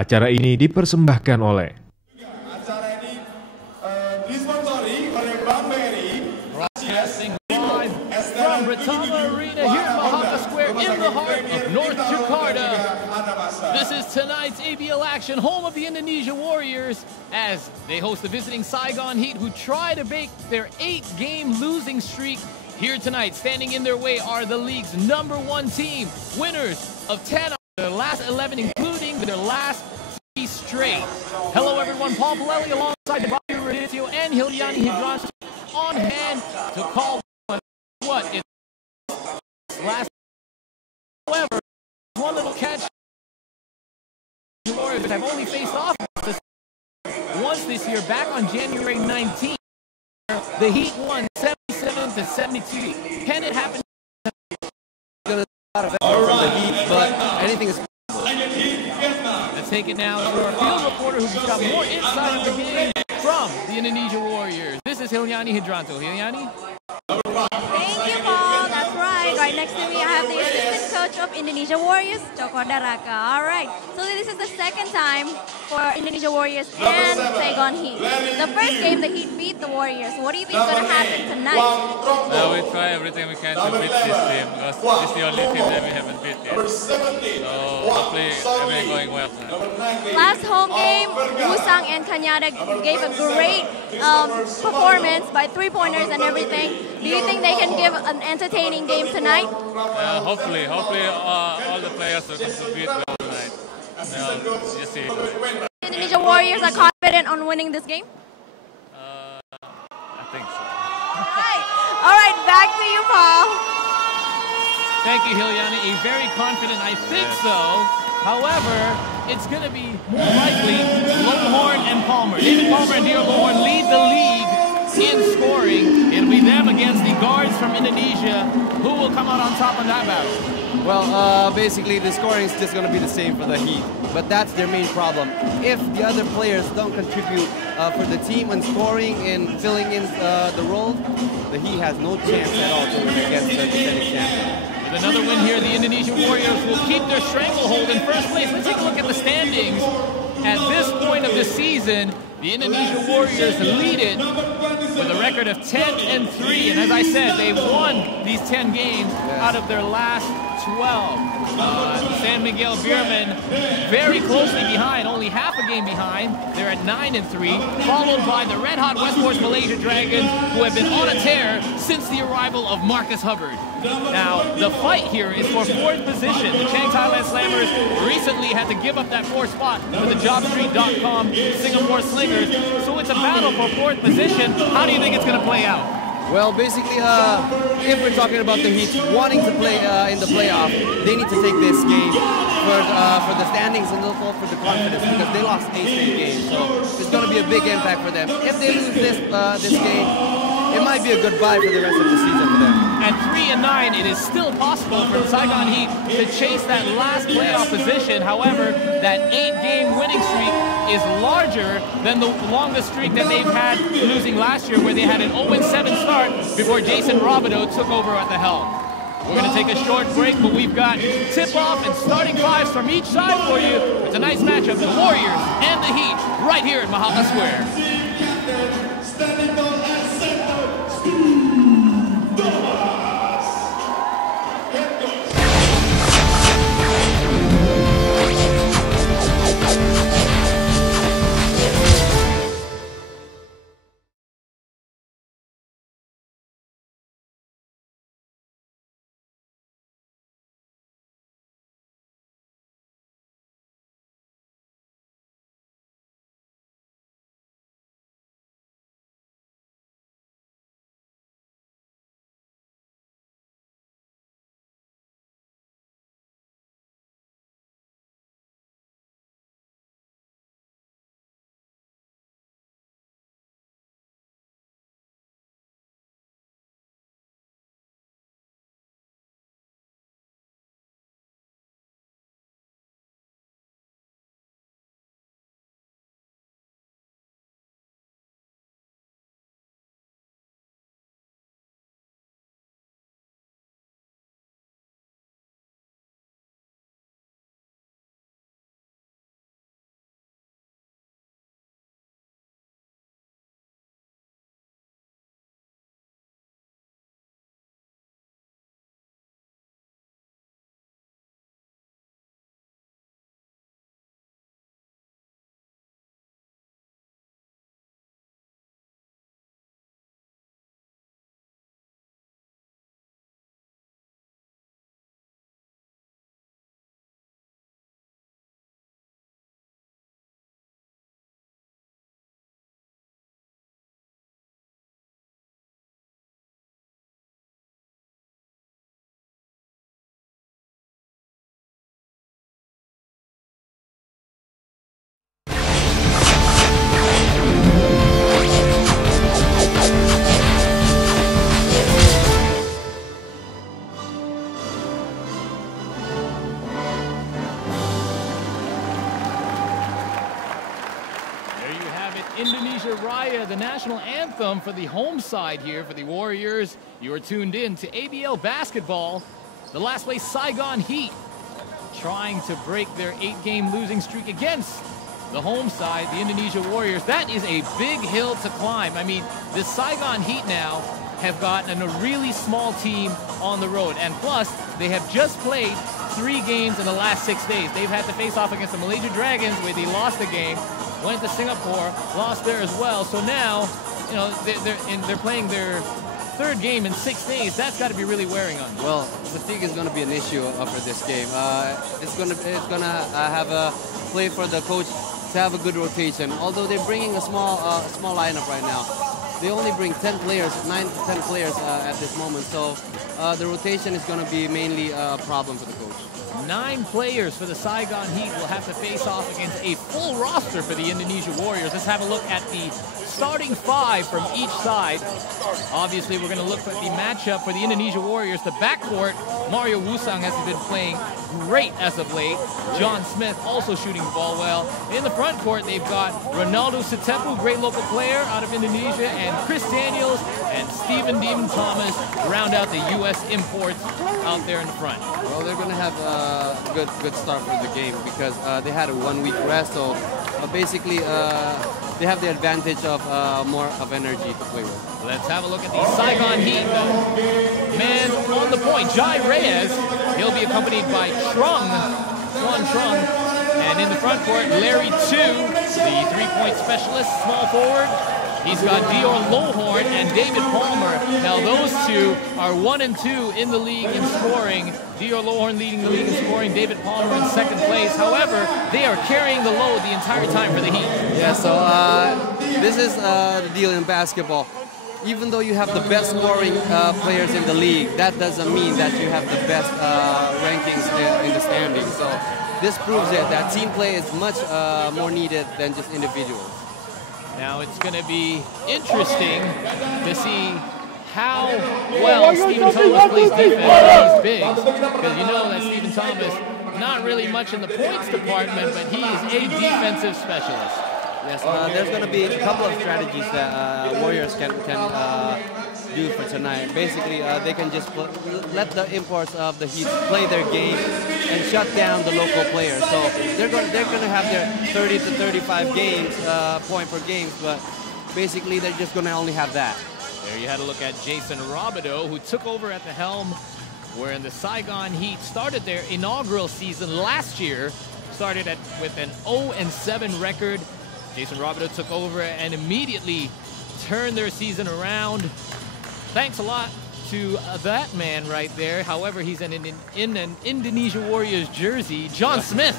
Acara ini dipersembahkan oleh Acara ini disponsori oleh Bank BRI. Broadcasting live from Britama Arena here at Mahaka Square in the heart of North Jakarta. This is tonight's ABL action, home of the Indonesia Warriors, as they host the visiting Saigon Heat, who try to break their 8-game losing streak. Here tonight, standing in their way, are the league's #1 team, winners of 10 of their last 11, including their last 3 straight. Hello everyone, Paul Palelli alongside Bobby Raditio and Hilyani Hidranto on hand to call what is last. However, one little catch. The Warriors have only faced off once this year, back on January 19th. The Heat won 77-72. Can it happen? Gonna out of it from the Heat, but anything is possible. Let's take it now to our field reporter, who's got more insight of the game from the Indonesia Warriors. This is Hilyani Hidranto. Hilyani? Thank you, Paul. That's right. Right next to me, I have the assistant coach of Indonesia Warriors, Joko Daraka. All right. So this is the second time for Indonesia Warriors and Saigon Heat. The first game, the Heat beat the Warriors. What do you think is going to happen tonight? We try everything we can to beat this team, because it's the only team that we haven't beat yet. So hopefully everything going well tonight. Last home game, Wusang and Kanyada gave a great performance by 3-pointers and everything. Do you think they can give an entertaining game tonight? Hopefully all the players will contribute well tonight. Just see. Indonesia Warriors are confident on winning this game? I think so. All right, back to you, Paul. Thank you, Hilyani. Very confident, I think so. However, it's going to be more likely Longhorn and Palmer. David Palmer and Dio Longhorn lead the league in scoring. It'll be them against the guards from Indonesia. Who will come out on top in that battle? Well, basically the scoring is just going to be the same for the Heat, but that's their main problem. If the other players don't contribute for the team in scoring and filling in the role, the Heat has no chance at all to win against the defending champion. With another win here, the Indonesia Warriors will keep their stranglehold in first place. Let's take a look at the standings. At this point of the season, the Indonesia Warriors lead it with a record of 10-3. And as I said, they've won these 10 games out of their last 12. San Miguel Beerman very closely behind, only half a game behind. They're at 9-3, followed by the red-hot Westport Malaysia Dragons, who have been on a tear since the arrival of Marcus Hubbard. Now, the fight here is for 4th position. The Chang Thailand Slammers recently had to give up that 4th spot for the JobStreet.com Singapore Slingers. So it's a battle for 4th position. How do you think it's going to play out? Well, basically, if we're talking about the Heat wanting to play in the playoff, they need to take this game for the standings and also for the confidence, because they lost 8 straight games. So it's going to be a big impact for them. If they lose this game, it might be a goodbye for the rest of the season for them. At 3-9, it is still possible for Saigon Heat to chase that last playoff position. However, that 8-game winning streak is larger than the longest streak that they've had losing last year, where they had an 0-7 start before Jason Robideau took over at the helm. We're going to take a short break, but we've got tip-off and starting fives from each side for you. It's a nice matchup, the Warriors and the Heat, right here at Mahaka Square. Indonesia Raya, the national anthem for the home side here for the Warriors. You are tuned in to ABL basketball. The last place Saigon Heat trying to break their 8-game losing streak against the home side, the Indonesia Warriors. That is a big hill to climb. I mean, the Saigon Heat now have gotten a really small team on the road. And plus, they have just played 3 games in the last 6 days. They've had to face off against the Malaysia Dragons, where they lost the game, went to Singapore, lost there as well. So now, you know, they're playing their 3rd game in 6 days. That's got to be really wearing on them. Well, fatigue is going to be an issue for this game. It's gonna have a play for the coach to have a good rotation. Although they're bringing a small lineup right now. They only bring 10 players, 9 to 10 players at this moment. So the rotation is going to be mainly a problem for the coach. 9 players for the Saigon Heat will have to face off against a full roster for the Indonesia Warriors. Let's have a look at the starting 5 from each side. Obviously, we're going to look at the matchup for the Indonesia Warriors. The backcourt, Mario Wusang has been playing great as of late. John Smith also shooting the ball well. In the front court, they've got Ronaldo Sitepu, great local player out of Indonesia, and Chris Daniels and Stephen Demon Thomas round out the U.S. imports out there in the front. Well, they're going to have a good start for the game because they had a 1-week rest. So basically, they have the advantage of more of energy to play with. Let's have a look at the Saigon Heat. Man on the point, Jai Reyes. He'll be accompanied by Juan Trung. And in the front court, Larry Tu, the 3-point specialist, small forward. He's got Dior Lohorn and David Palmer. Now those two are 1 and 2 in the league in scoring. Dior Lohorn leading the league in scoring, David Palmer in 2nd place. However, they are carrying the load the entire time for the Heat. Yeah, so this is the deal in basketball. Even though you have the best scoring players in the league, that doesn't mean that you have the best rankings in the standings. So this proves it, that team play is much more needed than just individuals. Now it's going to be interesting to see how well Stephen Thomas plays defense. He's big, because you know that Stephen Thomas, not really much in the points department, but he is a defensive specialist. Yes, there's going to be a couple of strategies that Warriors can do for tonight. Basically, they can just let the imports of the Heat play their game and shut down the local players. So they're going to have their 30 to 35 games, point per game, but basically they're just going to only have that. There you had a look at Jason Robideau, who took over at the helm, wherein the Saigon Heat started their inaugural season last year, started with an 0-7 record. Jason Robideau took over and immediately turned their season around. Thanks a lot to that man right there. However, he's in an Indonesia Warriors jersey. John Smith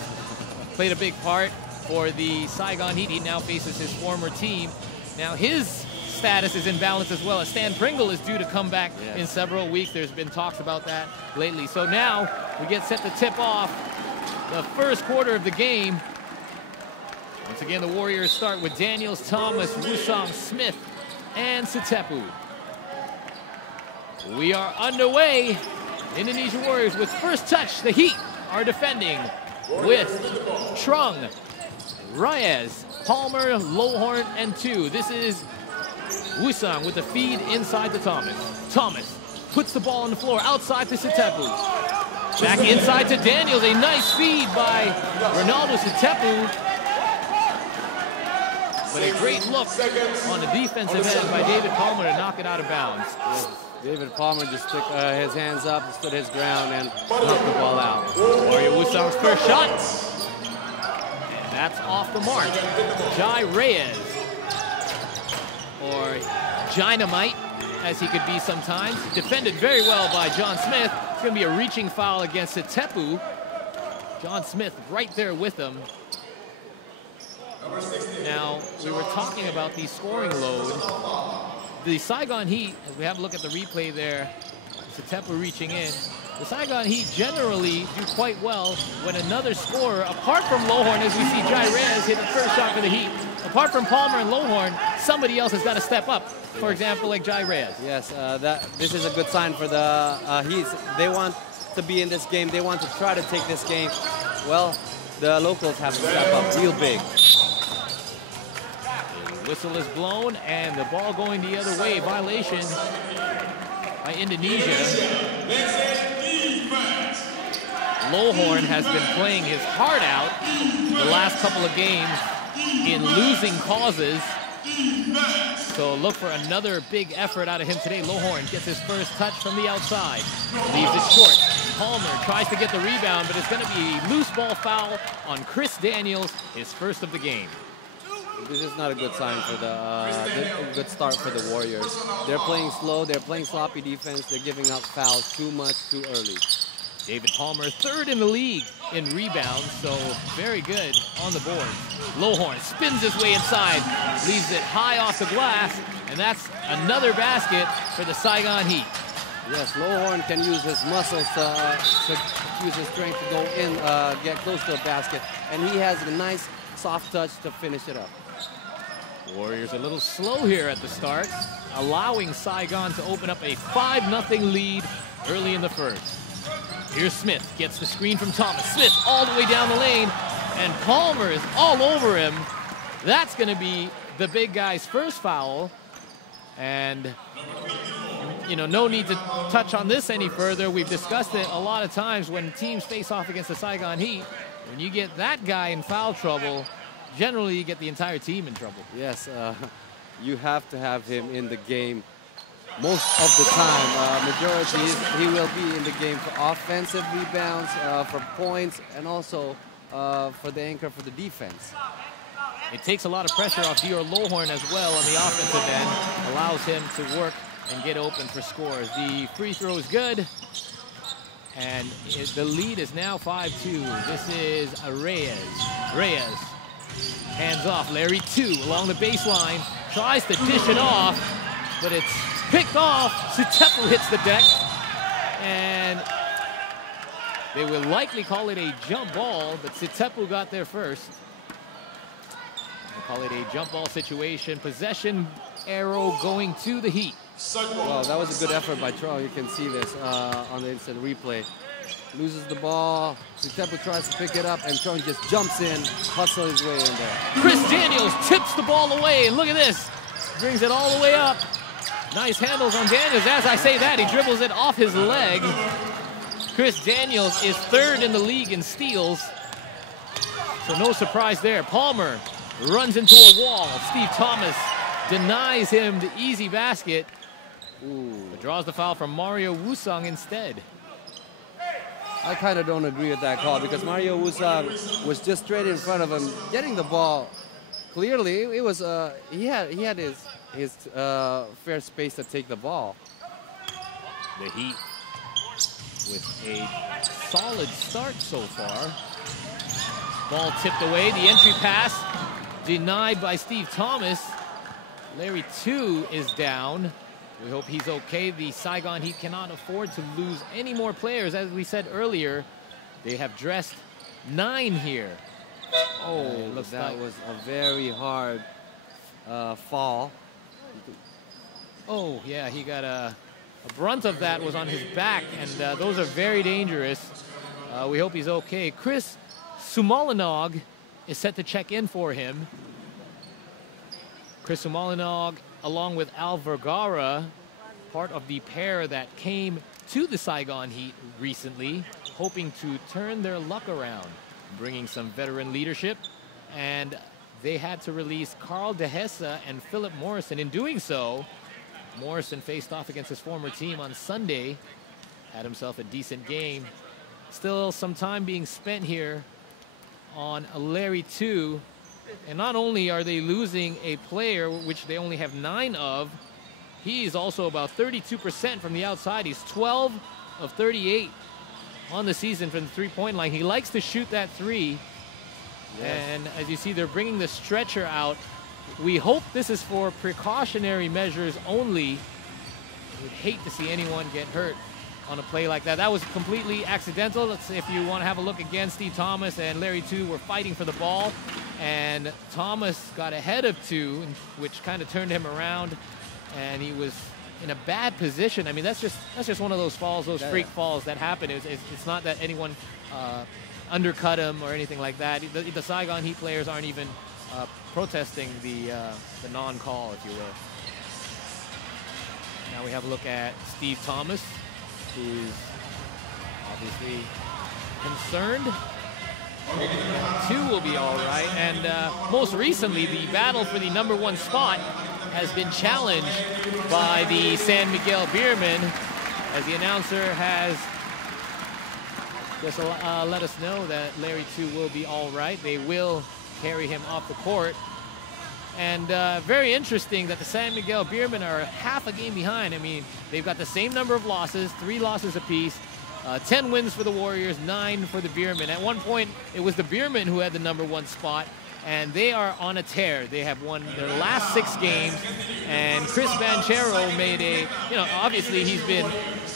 played a big part for the Saigon Heat. He now faces his former team. Now his status is in balance as well, as Stan Pringle is due to come back in several weeks. There's been talks about that lately. So now we get set to tip off the first quarter of the game. Once again, the Warriors start with Daniels, Thomas, Wusang, Smith, and Sitepu. We are underway. Indonesia Warriors with first touch. The Heat are defending with Trung, Reyes, Palmer, Lohorn, and Tu. This is Wusang with the feed inside to Thomas. Thomas puts the ball on the floor outside to Sitepu. Back inside to Daniels. A nice feed by Ronaldo Sitepu. But a great look on the defensive end by David Palmer to knock it out of bounds. Yes. David Palmer just took his hands up, stood his ground, and knocked the ball out. Mario Wusang's first shot. And that's off the mark. Jai Reyes, or Dynamite, as he could be sometimes. Defended very well by John Smith. It's going to be a reaching foul against Sitepu. John Smith right there with him. Now, we were talking about the scoring load. The Saigon Heat, as we have a look at the replay there, Sitepu reaching in. The Saigon Heat generally do quite well when another scorer, apart from Lohorn, as we see Jai Reyes hit the first shot for the Heat, apart from Palmer and Lohorn, somebody else has got to step up. For example, like Jai Reyes. Yes, this is a good sign for the Heat. They want to be in this game. They want to try to take this game. Well, the locals have to step up real big. Whistle is blown, and the ball going the other way. Violation by Indonesia. Lohorn has been playing his heart out the last couple of games in losing causes. So look for another big effort out of him today. Lohorn gets his first touch from the outside. Leaves it short. Palmer tries to get the rebound, but it's going to be a loose ball foul on Chris Daniels, his first of the game. This is not a good sign for the good start for the Warriors. They're playing slow. They're playing sloppy defense. They're giving up fouls too much, too early. David Palmer, third in the league in rebounds, so very good on the board. Lohorn spins his way inside, leaves it high off the glass, and that's another basket for the Saigon Heat. Yes, Lohorn can use his muscles to use his strength to go in, get close to a basket, and he has a nice soft touch to finish it up. Warriors a little slow here at the start, allowing Saigon to open up a 5-0 lead early in the first. Here's Smith, gets the screen from Thomas. Smith all the way down the lane, and Palmer is all over him. That's going to be the big guy's first foul. And, you know, no need to touch on this any further. We've discussed it a lot of times when teams face off against the Saigon Heat. When you get that guy in foul trouble, generally you get the entire team in trouble. Yes, you have to have him in the game most of the time. Majority, he will be in the game for offensive rebounds, for points, and also for the anchor for the defense. It takes a lot of pressure off Dior Lohorn as well on the offensive end, allows him to work and get open for scores. The free throw is good, and the lead is now 5-2. This is Reyes. Reyes hands off. Larry 2 along the baseline, tries to dish it off, but it's picked off. Sutepu hits the deck, and they will likely call it a jump ball, but Sutepu got there first. We'll call it a jump ball situation. Possession arrow going to the Heat. Well, that was a good effort by Charles. You can see this on the instant replay. Loses the ball. Sutepu tries to pick it up, and Charles just jumps in, hustles his way in there. Chris Daniels tips the ball away, and look at this. Brings it all the way up. Nice handles on Daniels. As I say that, he dribbles it off his leg. Chris Daniels is third in the league in steals, so no surprise there. Palmer runs into a wall. Steve Thomas denies him the easy basket. But draws the foul from Mario Wusang instead. I kind of don't agree with that call because Mario Wusang was just straight in front of him, getting the ball. Clearly, it was he had his fair space to take the ball. The Heat with a solid start so far. Ball tipped away. The entry pass denied by Steve Thomas. Larry 2 is down. We hope he's okay. The Saigon Heat cannot afford to lose any more players. As we said earlier, they have dressed 9 here. Oh, looks that like was a very hard fall. Oh, yeah, he got a brunt of that was on his back, and those are very dangerous. We hope he's okay. Chris Sumalinog is set to check in for him. Chris Sumalinog, along with Al Vergara, part of the pair that came to the Saigon Heat recently, hoping to turn their luck around, bringing some veteran leadership. And they had to release Carl DeHessa and Philip Morrison. In doing so, Morrison faced off against his former team on Sunday, had himself a decent game. Still some time being spent here on Larry 2. And not only are they losing a player, which they only have 9 of, he's also about 32% from the outside. He's 12 of 38 on the season from the three-point line. He likes to shoot that 3. Yes. And as you see, they're bringing the stretcher out. We hope this is for precautionary measures only. We'd hate to see anyone get hurt on a play like that. That was completely accidental. Let's see if you want to have a look again. Steve Thomas and Larry 2 were fighting for the ball, and Thomas got ahead of 2, which kind of turned him around, and he was in a bad position. I mean, that's just one of those falls, those freak falls that happen. It's not that anyone undercut him or anything like that. The Saigon Heat players aren't even protesting the non-call, if you will. Now we have a look at Steve Thomas, who's obviously concerned. Two will be all right. And most recently, the battle for the #1 spot has been challenged by the San Miguel Beermen, as the announcer has just let us know that Larry 2 will be all right. They will carry him off the court. And very interesting that the San Miguel Beermen are half a game behind. I mean, they've got the same number of losses, 3 losses apiece. 10 wins for the Warriors, 9 for the Beermen. At one point, it was the Beermen who had the #1 spot, and they are on a tear. They have won their last 6 games, and Chris Banchero made a, obviously he's been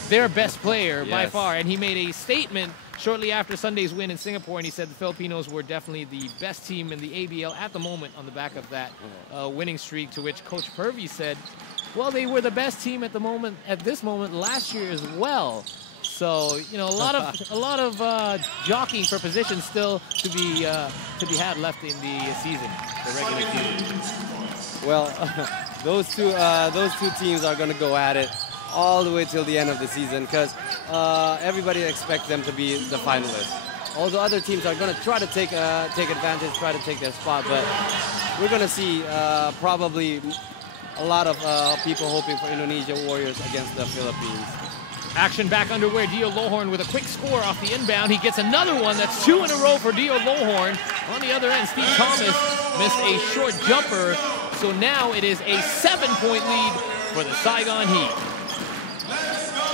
their best player by far, and he made a statement shortly after Sunday's win in Singapore, and he said the Filipinos were definitely the best team in the ABL at the moment on the back of that winning streak, to which Coach Purvey said, well, they were the best team at this moment last year as well. So, a lot of jockeying for position still to be had left in the season, the regular season. Well, those two teams are going to go at it all the way till the end of the season, because everybody expects them to be the finalists. All the other teams are going to try to take advantage, try to take their spot, but we're going to see probably a lot of people hoping for Indonesia Warriors against the Philippines. Action back underway. Dio Lohorn with a quick score off the inbound. He gets another one. That's 2 in a row for Dio Lohorn. On the other end, Steve Thomas missed a short jumper. So now it is a 7-point lead for the Saigon Heat.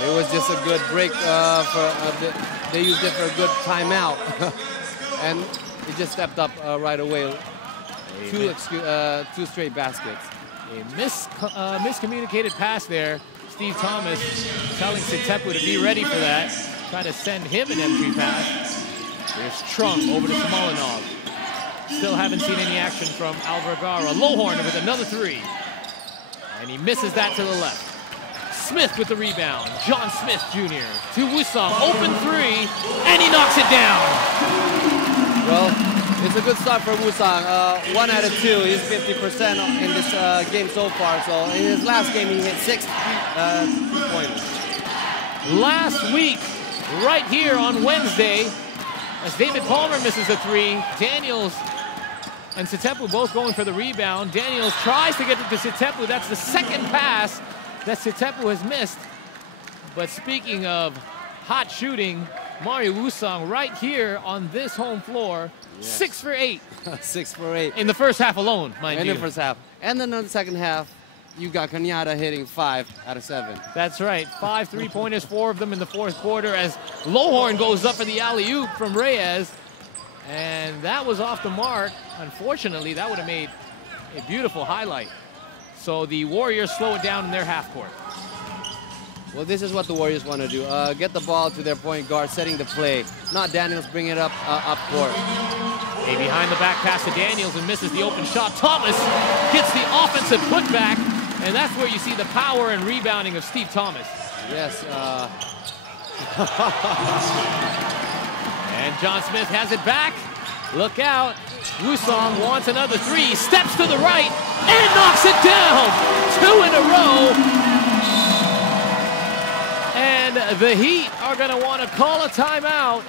It was just a good break. They used it for a good timeout. And he just stepped up right away. 2 straight baskets. A miscommunicated pass there. Steve Thomas telling Sitepu to be ready for that. Try to send him an entry pass. There's Trung over to Smolenov. Still haven't seen any action from Alvergara. Lohorn with another 3. And he misses that to the left. Smith with the rebound. John Smith Jr. to Wusong. Open 3. And he knocks it down. Well, it's a good start for Wusong. 1 out of 2. He's 50% in this game so far. So in his last game, he hit 6 3-pointers. Last week, right here on Wednesday, as David Palmer misses a 3, Daniels and Sitepu both going for the rebound. Daniels tries to get it to Sitepu. That's the second pass that Sitepu has missed. But speaking of hot shooting, Mario Wusong right here on this home floor, 6 for 8. 6 for 8. In the first half alone, mind you. In the first half. And then in the second half, you got Cañada hitting 5 out of 7. That's right. 5 3-pointers, 4 of them in the fourth quarter, as Lohorn goes up for the alley-oop from Reyes. And that was off the mark. Unfortunately, that would have made a beautiful highlight. So the Warriors slow it down in their half court. Well, this is what the Warriors want to do. Get the ball to their point guard, setting the play. Not Daniels bring it up court. A behind-the-back pass to Daniels and misses the open shot. Thomas gets the offensive putback, and that's where you see the power and rebounding of Steve Thomas. Yes. And John Smith has it back. Look out. Wusong wants another 3, steps to the right, and knocks it down. 2 in a row. And the Heat are going to want to call a timeout.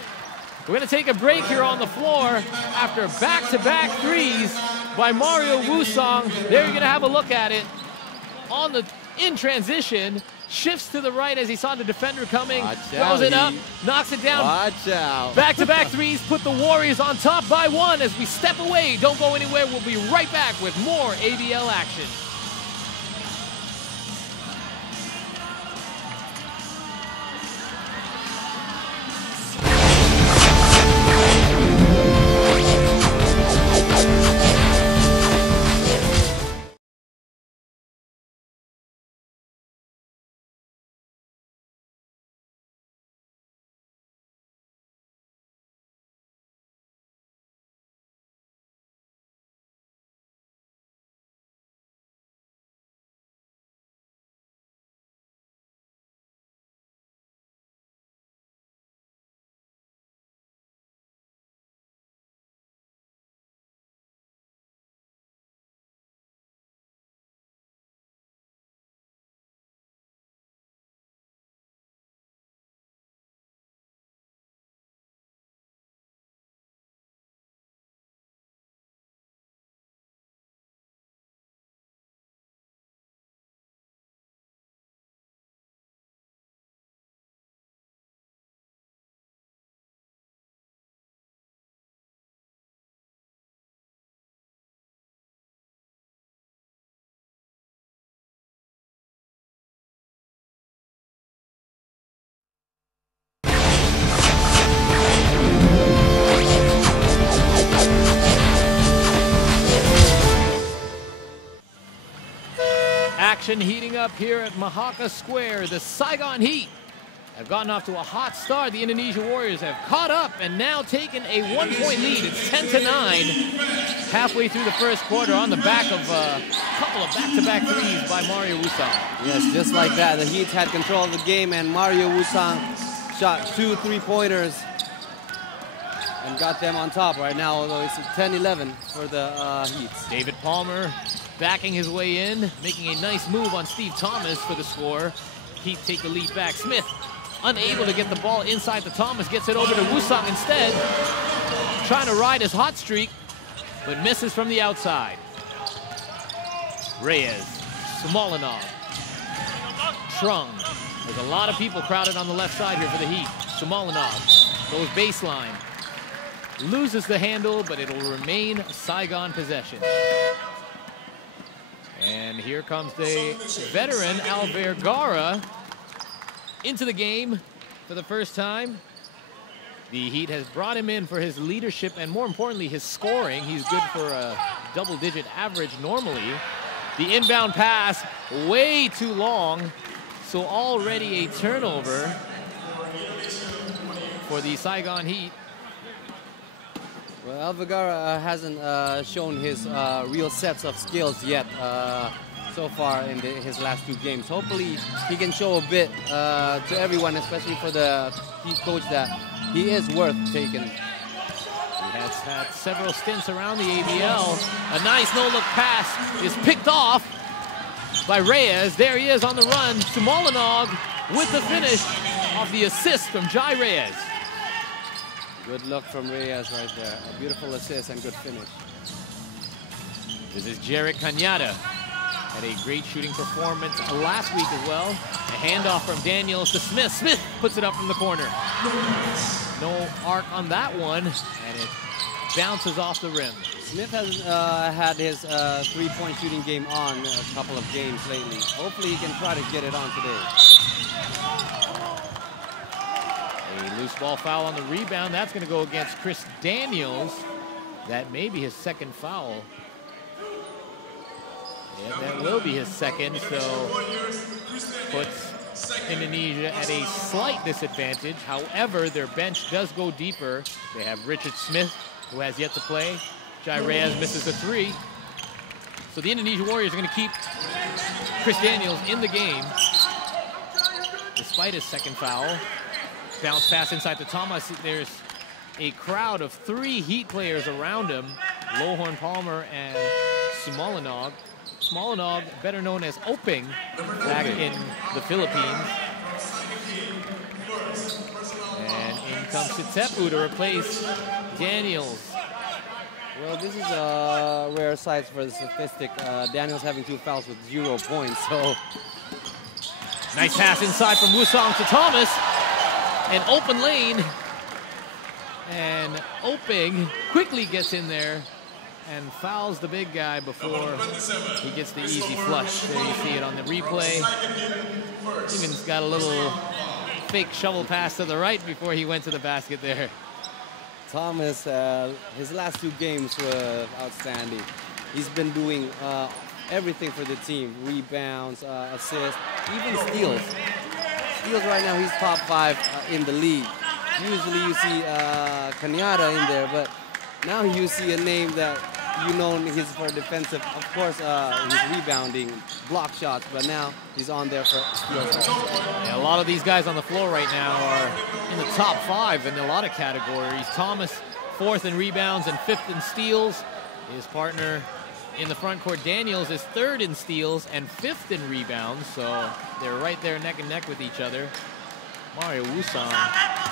We're going to take a break here on the floor after back-to-back 3s by Mario Wusong. There you're going to have a look at it. In transition, shifts to the right as he saw the defender coming, throws it up, knocks it down. Watch out. Back-to-back 3s put the Warriors on top by 1 as we step away. Don't go anywhere. We'll be right back with more ABL action. action heating up here at Mahaka Square. The Saigon Heat have gotten off to a hot start. The Indonesia Warriors have caught up and now taken a 1-point lead. It's 10-9 halfway through the first quarter on the back of a couple of back-to-back threes by Mario Wusang. Yes, just like that. The Heat had control of the game, and Mario Wusang shot 2 3-pointers and got them on top right now, although it's 10-11 for the Heat. David Palmer backing his way in, making a nice move on Steve Thomas for the score. Heat take the lead back. Smith unable to get the ball inside the Thomas, gets it over to Wusang instead, trying to ride his hot streak, but misses from the outside. Reyes, Smolinov, Trung. There's a lot of people crowded on the left side here for the Heat. Smolinov goes baseline, loses the handle, but it'll remain a Saigon possession. And here comes the veteran Al Vergara into the game for the first time. The Heat has brought him in for his leadership and, more importantly, his scoring. He's good for a double-digit average normally. The inbound pass way too long, so already a turnover for the Saigon Heat. Well, Al Vergara hasn't shown his real sets of skills yet so far in his last 2 games. Hopefully he can show a bit to everyone, especially for the Heat coach, that he is worth taking. He has had several stints around the ABL. A nice no-look pass is picked off by Reyes. There he is on the run. Smolinov with the finish off the assist from Jai Reyes. Good luck from Reyes right there. A beautiful assist and good finish. This is Jarek Cañada. Had a great shooting performance last week as well. A handoff from Daniels to Smith. Smith puts it up from the corner. No arc on that one, and it bounces off the rim. Smith has had his 3-point shooting game on a couple of games lately. Hopefully he can try to get it on today. A loose ball foul on the rebound. That's going to go against Chris Daniels. That may be his second foul. Yeah, that will be his second, so puts Indonesia at a slight disadvantage. However, their bench does go deeper. They have Richard Smith, who has yet to play. Jai Reyes misses a 3. So the Indonesia Warriors are going to keep Chris Daniels in the game, despite his second foul. Bounce pass inside to Thomas. There's a crowd of 3 Heat players around him. Lohorn, Palmer, and Smolinov. Smolinov, better known as Oping, back in the Philippines. And in comes Sitepu to replace Daniels. Well, this is a rare sight for the statistic. Daniels having 2 fouls with 0 points, so... Nice pass inside from Wusang to Thomas. An open lane. And Oping quickly gets in there and fouls the big guy before he gets the easy flush. There you see it on the replay. Even's got a little fake shovel pass to the right before he went to the basket there. Thomas, his last 2 games were outstanding. He's been doing everything for the team. Rebounds, assists, even steals. Steals right now, he's top 5 in the league. Usually you see Cañada in there, but now you see a name that you know he's for defensive. Of course, he's rebounding, block shots, but now he's on there for steals. Yeah, a lot of these guys on the floor right now are in the top 5 in a lot of categories. Thomas, 4th in rebounds and 5th in steals. His partner in the front court, Daniels, is 3rd in steals and 5th in rebounds, so they're right there neck and neck with each other. Mario Wusang,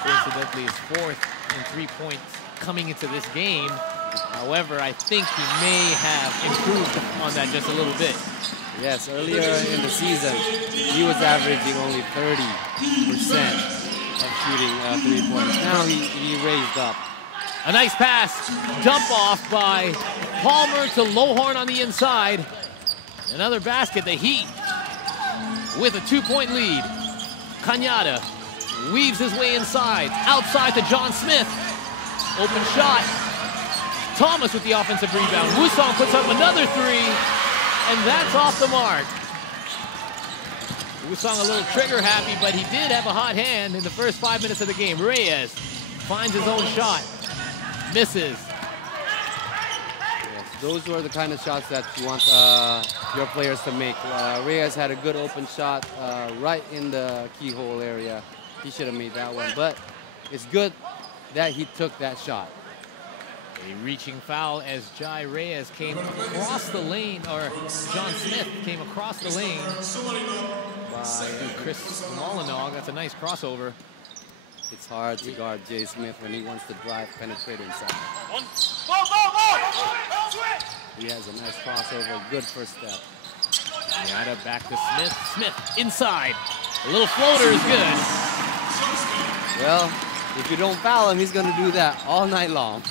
coincidentally, is 4th in 3 points coming into this game. However, I think he may have improved on that just a little bit. Yes, earlier in the season, he was averaging only 30% of shooting 3 points. Now he raised up. A nice pass, dump off by Palmer to Lohorn on the inside. Another basket, the Heat with a 2-point lead. Cañada weaves his way inside, outside to John Smith. Open shot. Thomas with the offensive rebound. Wusang puts up another 3, and that's off the mark. Wusong a little trigger happy, but he did have a hot hand in the first 5 minutes of the game. Reyes finds his own shot, misses. Yes, those were the kind of shots that you want your players to make. Reyes had a good open shot right in the keyhole area. He should have made that one, but it's good that he took that shot. A reaching foul as Jai Reyes came across the lane, or John Smith came across the lane by Chris Molinog. That's a nice crossover. It's hard to guard Jay Smith when he wants to drive, penetrate inside. He has a nice crossover, good first step. Yada back to Smith. Smith inside. A little floater is good. Well, if you don't foul him, he's going to do that all night long.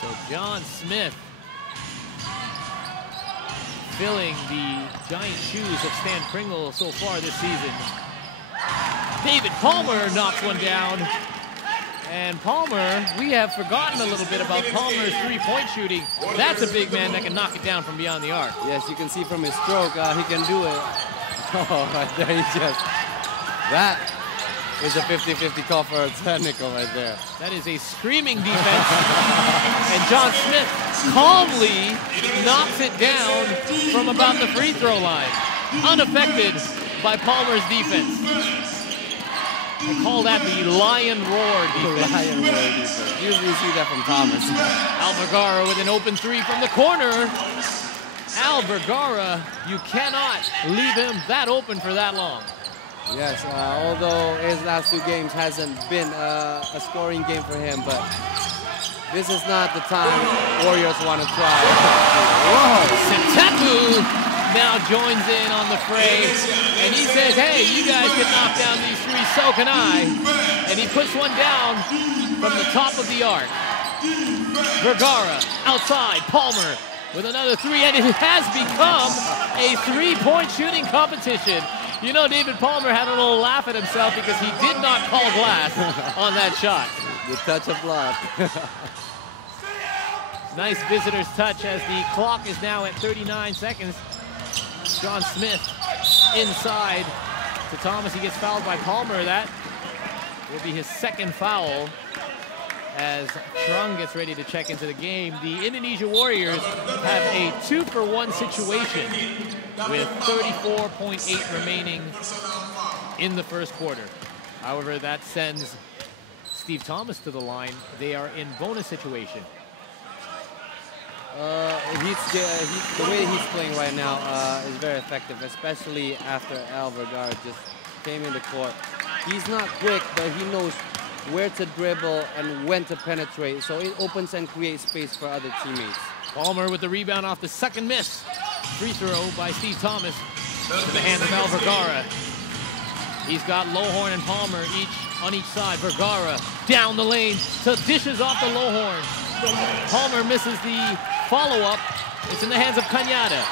So John Smith filling the giant shoes of Stan Pringle so far this season. David Palmer knocks one down. And Palmer, we have forgotten a little bit about Palmer's three-point shooting. That's a big man that can knock it down from beyond the arc. Yes, you can see from his stroke, he can do it. Oh, right there, he just... That is a 50-50 call for a technical right there. That is a screaming defense. And John Smith calmly knocks it down from about the free throw line, unaffected by Palmer's defense. I call that the lion roar defense. Lion roar defense. Usually you see that from Thomas. Al Vergara with an open three from the corner. Al Vergara, you cannot leave him that open for that long. Yes, although his last two games hasn't been a scoring game for him, but this is not the time Warriors want to try. Whoa! Sitaku now joins in on the fray, and he says, hey, you guys can knock down these three, so can I. And he puts one down from the top of the arc. Vergara outside, Palmer with another three, and it has become a three-point shooting competition. You know, David Palmer had a little laugh at himself because he did not call glass on that shot. The touch of blood. Nice visitor's touch as the clock is now at 39 seconds. John Smith inside to Thomas. He gets fouled by Palmer. That will be his second foul as Trung gets ready to check into the game. The Indonesia Warriors have a 2-for-1 situation with 34.8 remaining in the first quarter. However, that sends Steve Thomas to the line. They are in bonus situation. The way he's playing right now is very effective, especially after Al Vergara just came in the court. He's not quick, but he knows where to dribble and when to penetrate, so it opens and creates space for other teammates. Palmer with the rebound off the second miss. Free throw by Steve Thomas to the hands of Al Vergara. He's got Lowhorn and Palmer each on each side. Vergara down the lane to dishes off the Lowhorn. Palmer misses the follow-up. It's in the hands of Cañada.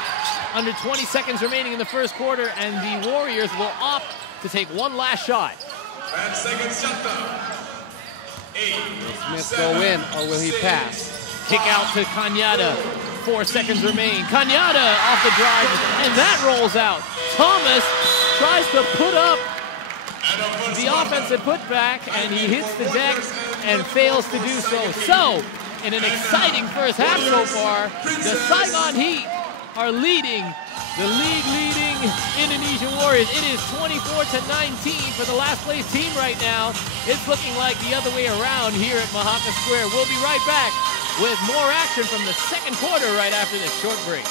Under 20 seconds remaining in the first quarter, and the Warriors will opt to take one last shot. 10 seconds shut down. Will Smith go in, or will he pass? Kick out to Cañada. 4 seconds remain. Cañada off the drive, and that rolls out. Thomas tries to put up the offensive putback, and he hits the deck and fails to do so. So, in an exciting first half so far, the Saigon Heat are leading the league-leading Indonesia Warriors. It is 24-19 for the last place team right now. It's looking like the other way around here at Mahaka Square. We'll be right back with more action from the second quarter right after this short break.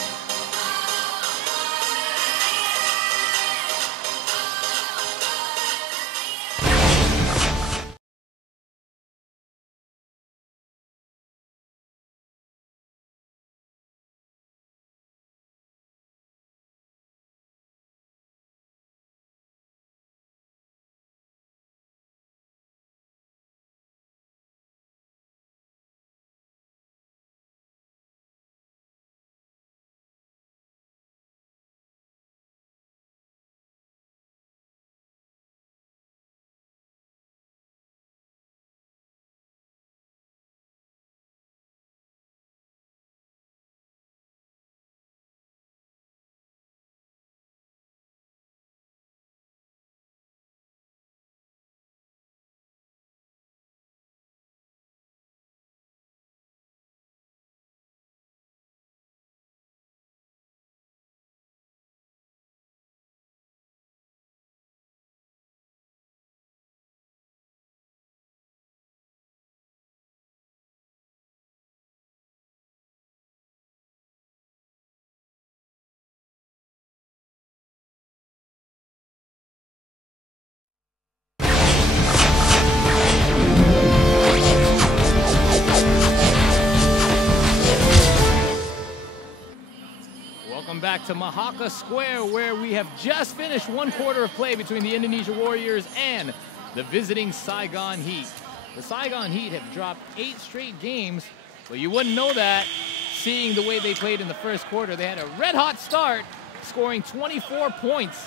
Welcome back to Mahaka Square, where we have just finished one quarter of play between the Indonesia Warriors and the visiting Saigon Heat. The Saigon Heat have dropped 8 straight games, but you wouldn't know that seeing the way they played in the first quarter. They had a red-hot start, scoring 24 points.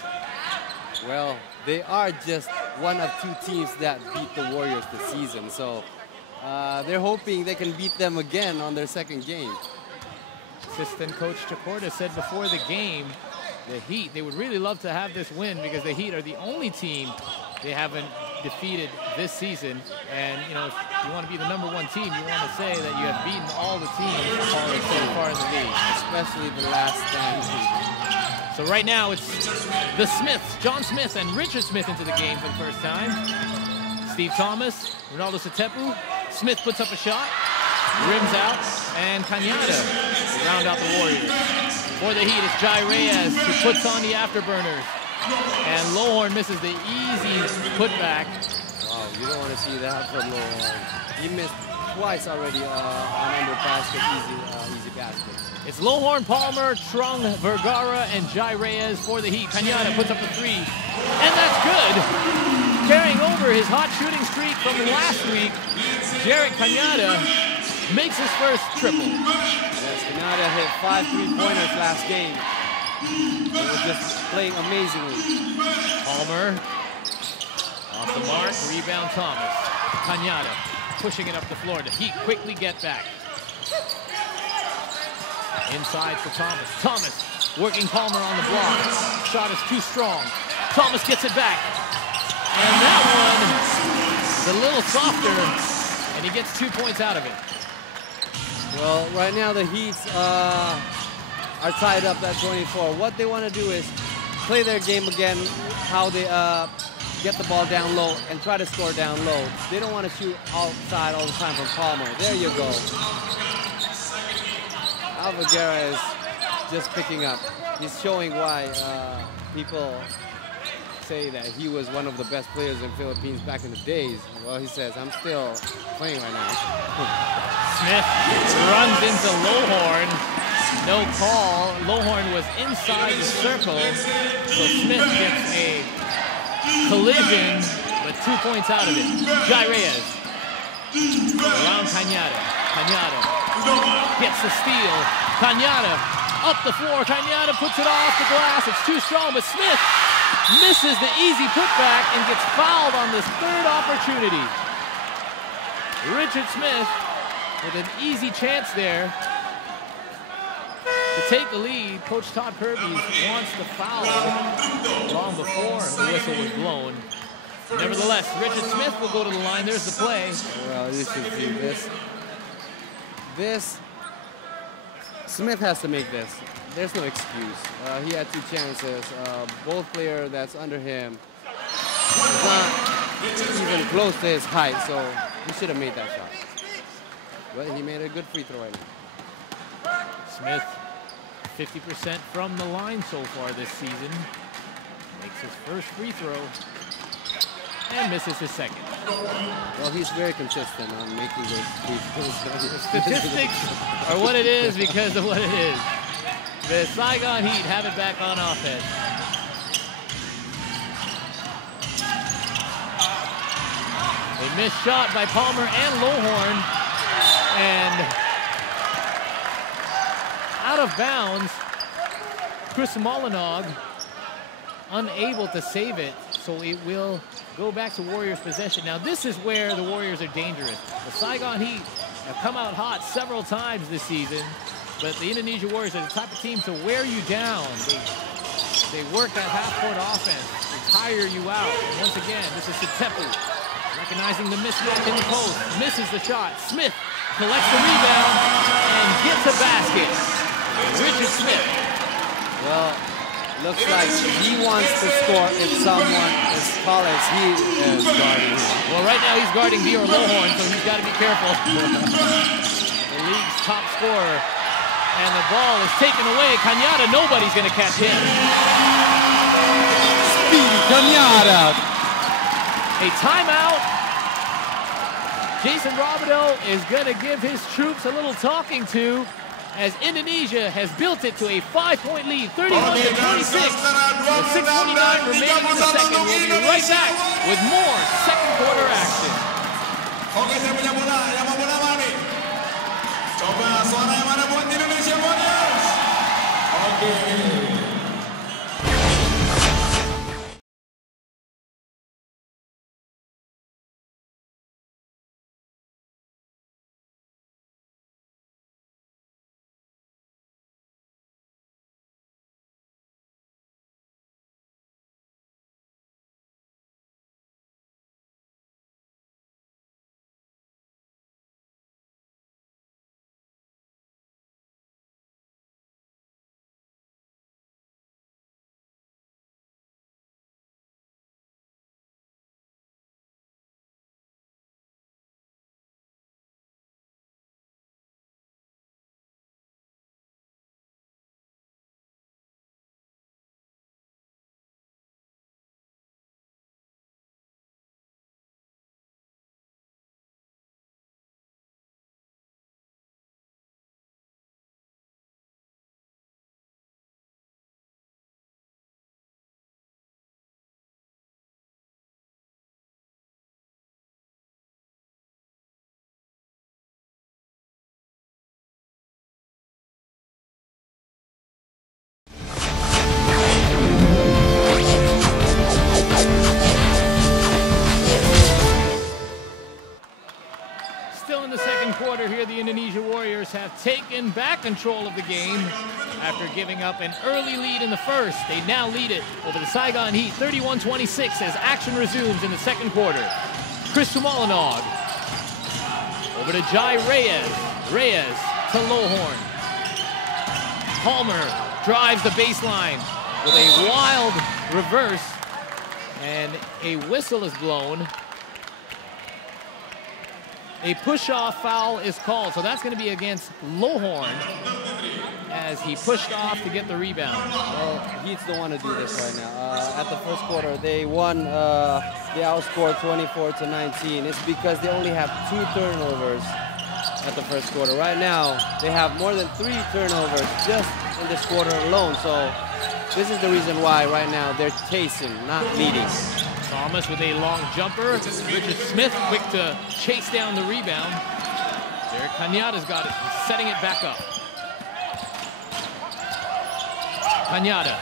Well, they are just one of 2 teams that beat the Warriors this season, so they're hoping they can beat them again on their second game. Assistant coach Chakorda said before the game, the Heat, they would really love to have this win because the Heat are the only team they haven't defeated this season. And, you know, if you want to be the #1 team, you want to say that you have beaten all the teams so far in the league. Especially the last stand. So right now it's the Smiths, John Smith and Richard Smith into the game for the first time. Steve Thomas, Ronaldo Satepu. Smith puts up a shot, rims out, and Cañada to round out the Warriors. For the Heat, it's Jai Reyes who puts on the afterburners. And Lohorn misses the easy putback. Wow, you don't want to see that from Lohorn. He missed twice already on under basket, easy basket. It's Lohorn, Palmer, Trung, Vergara, and Jai Reyes for the Heat. Cañada puts up a 3, and that's good. Carrying over his hot shooting streak from last week, Jarek Cañada makes his first triple. Yes, Cañada hit 5 3-pointers last game. He was just playing amazingly. Palmer off the mark, rebound Thomas. Cañada pushing it up the floor. The Heat quickly get back. Inside for Thomas. Thomas working Palmer on the block. Shot is too strong. Thomas gets it back. And that one is a little softer, and he gets 2 points out of it. Well, right now the Heat are tied up at 24. What they want to do is play their game again, how they get the ball down low and try to score down low. They don't want to shoot outside all the time from Palmer. There you go. Alvagara is just picking up. He's showing why people say that he was one of the best players in Philippines back in the days. Well, he says, I'm still playing right now. Smith runs into Lohorn. No call. Lohorn was inside the circle, so Smith gets a collision, but 2 points out of it. Jai Reyes around Cañada. Cañada gets the steal. Cañada up the floor. Cañada puts it off the glass. It's too strong, but Smith misses the easy putback and gets fouled on this 3rd opportunity. Richard Smith with an easy chance there to take the lead. Coach Todd Purvis wants the foul long before the whistle was blown. Nevertheless, Richard Smith will go to the line. There's the play. Well, you should see this. Smith has to make this. There's no excuse. He had 2 chances. Both player that's under him is not even close to his height, so he should have made that shot. But he made a good free throw right now. Smith, 50% from the line so far this season. Makes his first free throw and misses his second. Well, he's very consistent on making those free throws. Statistics are what it is because of what it is. The Saigon Heat have it back on offense. A missed shot by Palmer and Lohorn. And out of bounds, Chris Molinog unable to save it, so it will go back to Warriors possession. Now this is where the Warriors are dangerous. The Saigon Heat have come out hot several times this season, but the Indonesia Warriors are the type of team to wear you down. They work that half-court offense. They tire you out. And once again, this is Satepu recognizing the mismatch in the post. Misses the shot. Smith collects the rebound and gets a basket. Richard Smith. Well, looks like he wants to score if someone as tall as he is guarding him. Well, right now he's guarding Dior Lohorn, so he's got to be careful. The league's top scorer. And the ball is taken away. Cañada, nobody's going to catch him. Speedy Cañada. A timeout. Jason Robideau is going to give his troops a little talking to as Indonesia has built it to a 5-point lead, 31-26. With 6:29 remaining in the second. We'll be right back with more second quarter action. Oke, saya punya bola. Yang mau bola mana? Coba suara yang mana buat Indonesia Warriors? Oke. Quarter here, the Indonesia Warriors have taken back control of the game after giving up an early lead in the first. They now lead it over the Saigon Heat 31-26 as action resumes in the second quarter. Chris Tumalanog over to Jai Reyes. Reyes to Lohorn. Palmer drives the baseline with a wild reverse, and a whistle is blown. A push-off foul is called, so that's going to be against Lohorn as he pushed off to get the rebound. Well, Heats don't want to do this right now. At the first quarter, they won. They outscored 24-19. It's because they only have 2 turnovers at the first quarter. Right now, they have more than 3 turnovers just in this quarter alone. So this is the reason why right now they're chasing, not leading. Thomas with a long jumper. Richard Smith quick to chase down the rebound. Derek Cañada's got it, setting it back up. Cañada.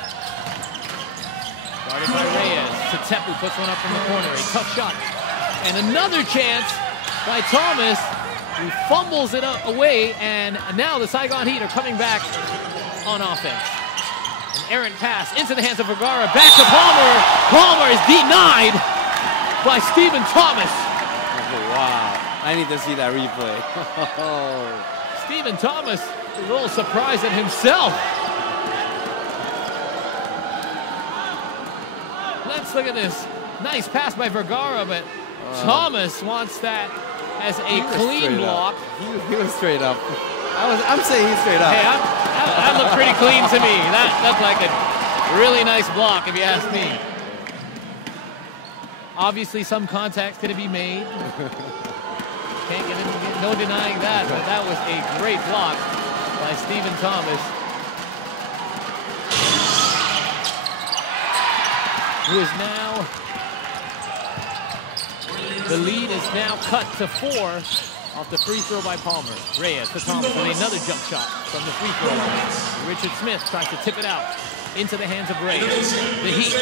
Guarded by Reyes. Tetepu puts one up from the corner. A tough shot. And another chance by Thomas, who fumbles it away, and now the Saigon Heat are coming back on offense. An errant pass into the hands of Vergara, back to Palmer. Palmer is denied by Stephen Thomas. Oh, wow, I need to see that replay. Stephen Thomas is a little surprised at himself. Let's look at this. Nice pass by Vergara, but Thomas wants that as a clean block. He was straight up. I'm saying he's straight up. Hey, that looked pretty clean to me. That looked like a really nice block, if you ask me. Obviously, some contact's going to be made. Can't get into no denying that, but that was a great block by Stephen Thomas, who is now, the lead is now cut to 4 off the free throw by Palmer. Reyes to Thomas with another jump shot from the free throw line. Richard Smith tries to tip it out into the hands of Reyes. The Heat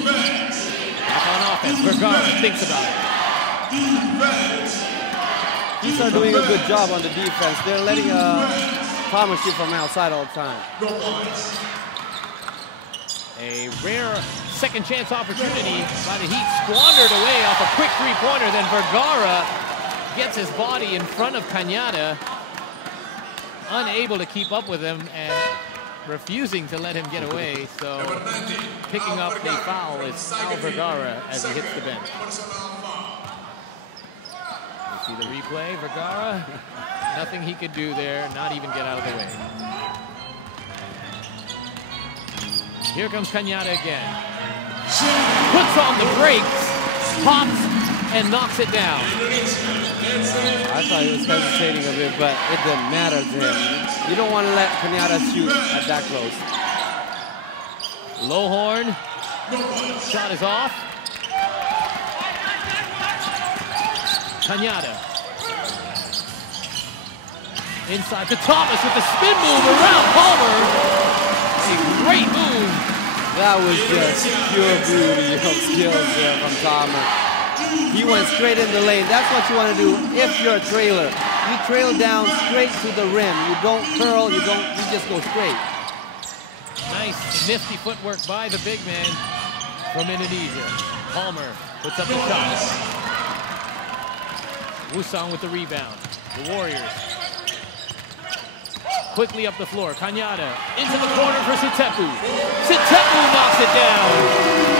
back on offense. Vergara thinks about it. Heats are doing a good job on the defense. They're letting Palmer shoot from outside all the time. A rare second chance opportunity by the Heat, squandered away off a quick three-pointer. Then Vergara gets his body in front of Cañada, unable to keep up with him and refusing to let him get away. So picking up the foul is Al Vergara as he hits the bench. You see the replay, Vergara, nothing he could do there, not even get out of the way. Here comes Cañada again. Puts on the brakes, pops, and knocks it down. I thought he was hesitating a bit, but it didn't matter to him. You don't want to let Kenyatta shoot at that close. Lohorn. Shot is off. Kenyatta. Inside to Thomas with the spin move around Palmer. A great move. That was just pure beauty of skills there from Palmer. He went straight in the lane. That's what you want to do if you're a trailer. You trail down straight to the rim. You don't curl, you just go straight. Nice, nifty footwork by the big man from Indonesia. Palmer puts up the shot. Wusong with the rebound. The Warriors. Quickly up the floor. Kenyatta into the corner for Sitepu. Sitepu knocks it down.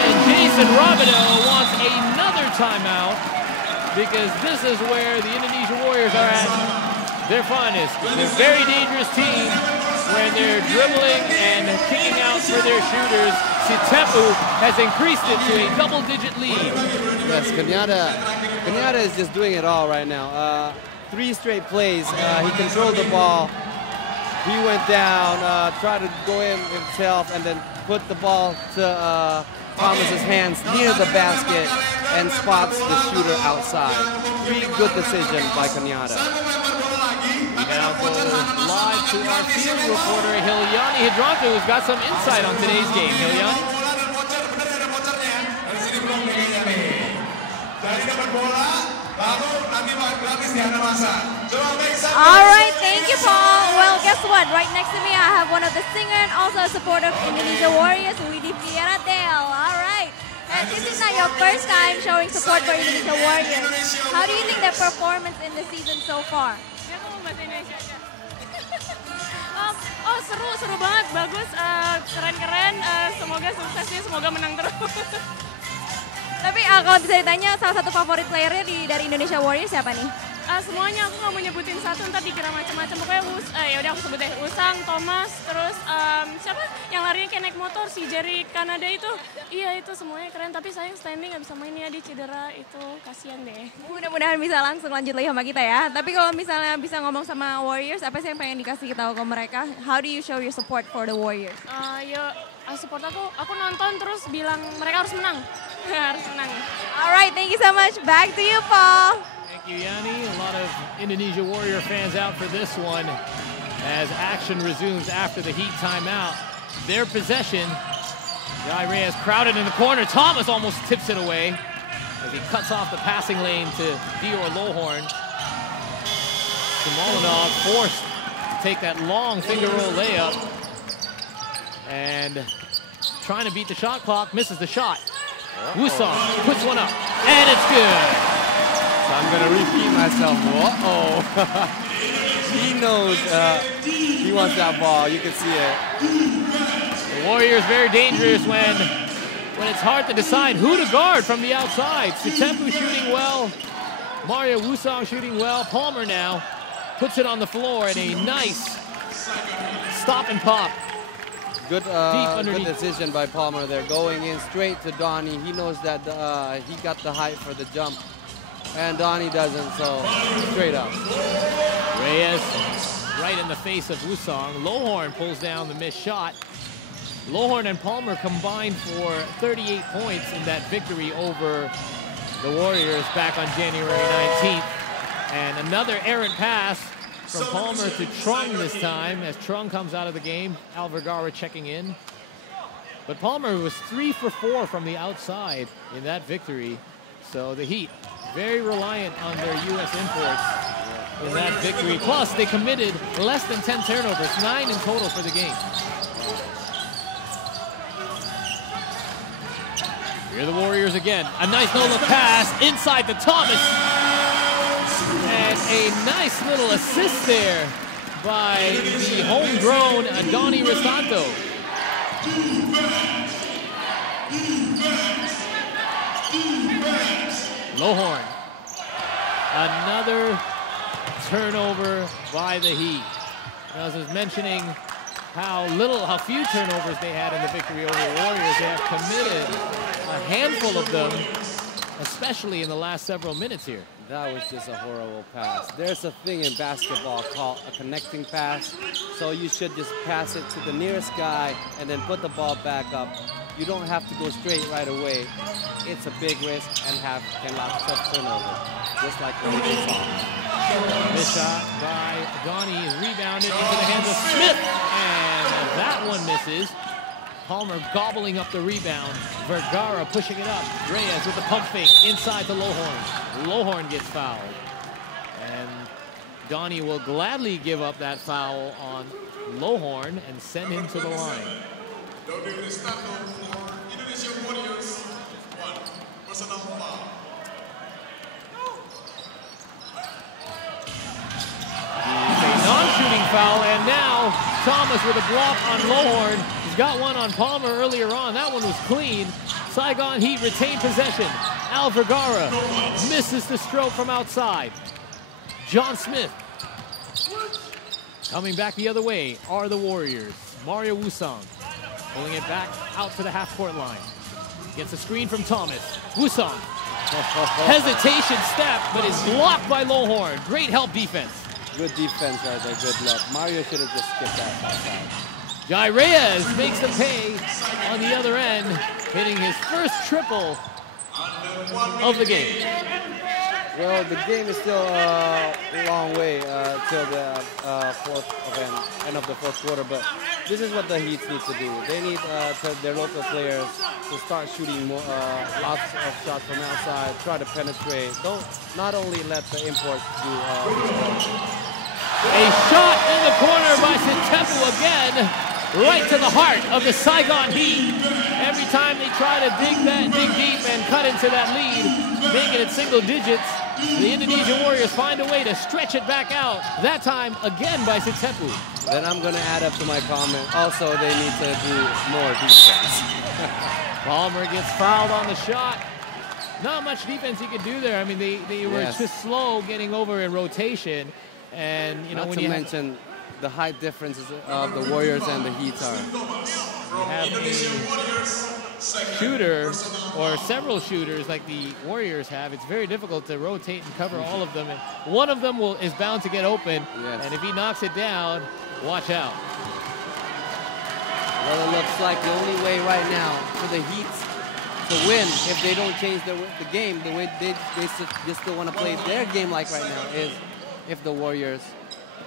And Jason Robideau wants another timeout because this is where the Indonesia Warriors are at their finest. They're a very dangerous team when they're dribbling and kicking out for their shooters. Sitepu has increased it to a double-digit lead. Yes, Kenyatta is just doing it all right now. 3 straight plays. He controlled the ball. He went down, tried to go in himself, and then put the ball to Thomas's hands near the basket and spots the shooter outside. 3 good decisions by Kenyatta. We now go live to our field reporter, Hilyani Hidranto, who's got some insight on today's game. Hilyani? All right, thank you, Paul. Well, guess what? Right next to me, I have one of the singer and also a supporter of Indonesia Warriors, Widhi Piaradel. All right. And this is not your first time showing support for Indonesia Warriors. How do you think their performance in the season so far? Seru banget, bagus, keren-keren, semoga sukses ya, semoga menang terus. Tapi kalau bisa ditanya, salah satu favorit playernya dari Indonesia Warriors siapa nih? Semuanya aku nggak mau nyebutin satu, ntar dikira macam-macam. Pokoknya ya udah aku sebut deh, Usang, Thomas, terus siapa yang larinya kayak naik motor, si Jerry Kanada itu. Iya itu semuanya keren, tapi sayang standing nggak bisa main ya, dia cedera, itu kasihan deh. Mudah-mudahan bisa langsung lanjut lagi sama kita ya. Tapi kalau misalnya bisa ngomong sama Warriors, apa sih yang pengen dikasih tahu ke mereka? How do you show your support for the Warriors? Support aku nonton terus bilang mereka harus menang. Harus menang. Alright, thank you so much. Back to you, Paul. Thank you, Yanni. A lot of Indonesia Warrior fans out for this one as action resumes after the Heat timeout. Their possession. Jai Reyes crowded in the corner. Thomas almost tips it away as he cuts off the passing lane to Dior Lohorn. Simolinov forced to take that long finger roll layup. And trying to beat the shot clock, misses the shot. Wusong puts one up, and it's good. So I'm going to repeat myself. He knows he wants that ball. You can see it. The Warriors very dangerous when it's hard to decide who to guard from the outside. Sitepu shooting well. Mario Wusong shooting well. Palmer now puts it on the floor and a nice stop and pop. Good decision by Palmer there, going in straight to Donnie. He knows that he got the height for the jump, and Donnie doesn't, so straight up. Reyes right in the face of Wusong. Lohorn pulls down the missed shot. Lohorn and Palmer combined for 38 points in that victory over the Warriors back on January 19th. And another errant pass from Palmer to Trung this time as Trung comes out of the game. Al Vergara checking in. But Palmer was 3 for 4 from the outside in that victory. So the Heat very reliant on their U.S. imports in that victory. Plus, they committed less than 10 turnovers, 9 in total for the game. Here are the Warriors again. A nice no-look pass inside to Thomas. And a nice little assist there by the homegrown Donnie Ristanto. Lohorn. Another turnover by the Heat. As I was mentioning how few turnovers they had in the victory over the Warriors. They have committed a handful of them, especially in the last several minutes here. That was just a horrible pass. There's a thing in basketball called a connecting pass. So you should just pass it to the nearest guy and then put the ball back up. You don't have to go straight right away. It's a big risk and can lots of turnover, just like what we saw. This shot by Donnie is rebounded into the hands of Smith, and that one misses. Palmer gobbling up the rebound. Vergara pushing it up. Reyes with the pump fake inside to Lohorn. Lohorn gets fouled. And Donnie will gladly give up that foul on Lohorn and send him to the line. A non-shooting foul, and now Thomas with a block on Lohorn. He's got one on Palmer earlier on. That one was clean. Saigon Heat retain possession. Al Vergara misses the stroke from outside. John Smith. Coming back the other way are the Warriors. Mario Wusong pulling it back out to the half-court line. Gets a screen from Thomas. Wusong. Hesitation step, but is blocked by Lohorn. Great help defense. Good defense right there, good luck. Mario should have just skipped that outside. Jai Reyes makes the pay on the other end, hitting his first triple of the game. Well, the game is still a long way till the end of the fourth quarter, but this is what the Heat need to do. They need their local players to start shooting more, lots of shots from outside, try to penetrate. Don't not only let the imports do A shot in the corner by Sitepu again, right to the heart of the Saigon Heat. Every time they try to dig deep and cut into that lead, making it single digits, the Indonesia Warriors find a way to stretch it back out, that time again by Sitepu. Then I'm going to add up to my comment, also they need to do more defense. Palmer gets fouled on the shot. Not much defense he could do there. I mean, they were just slow getting over in rotation. And, you know, not to mention the height differences of the Warriors and the Heat are. You have a shooter or several shooters like the Warriors have. It's very difficult to rotate and cover all of them. And one of them is bound to get open. Yes. And if he knocks it down, watch out. Well, it looks like the only way right now for the Heat to win, if they don't change the game, the way they still want to play their game like right now, is if the Warriors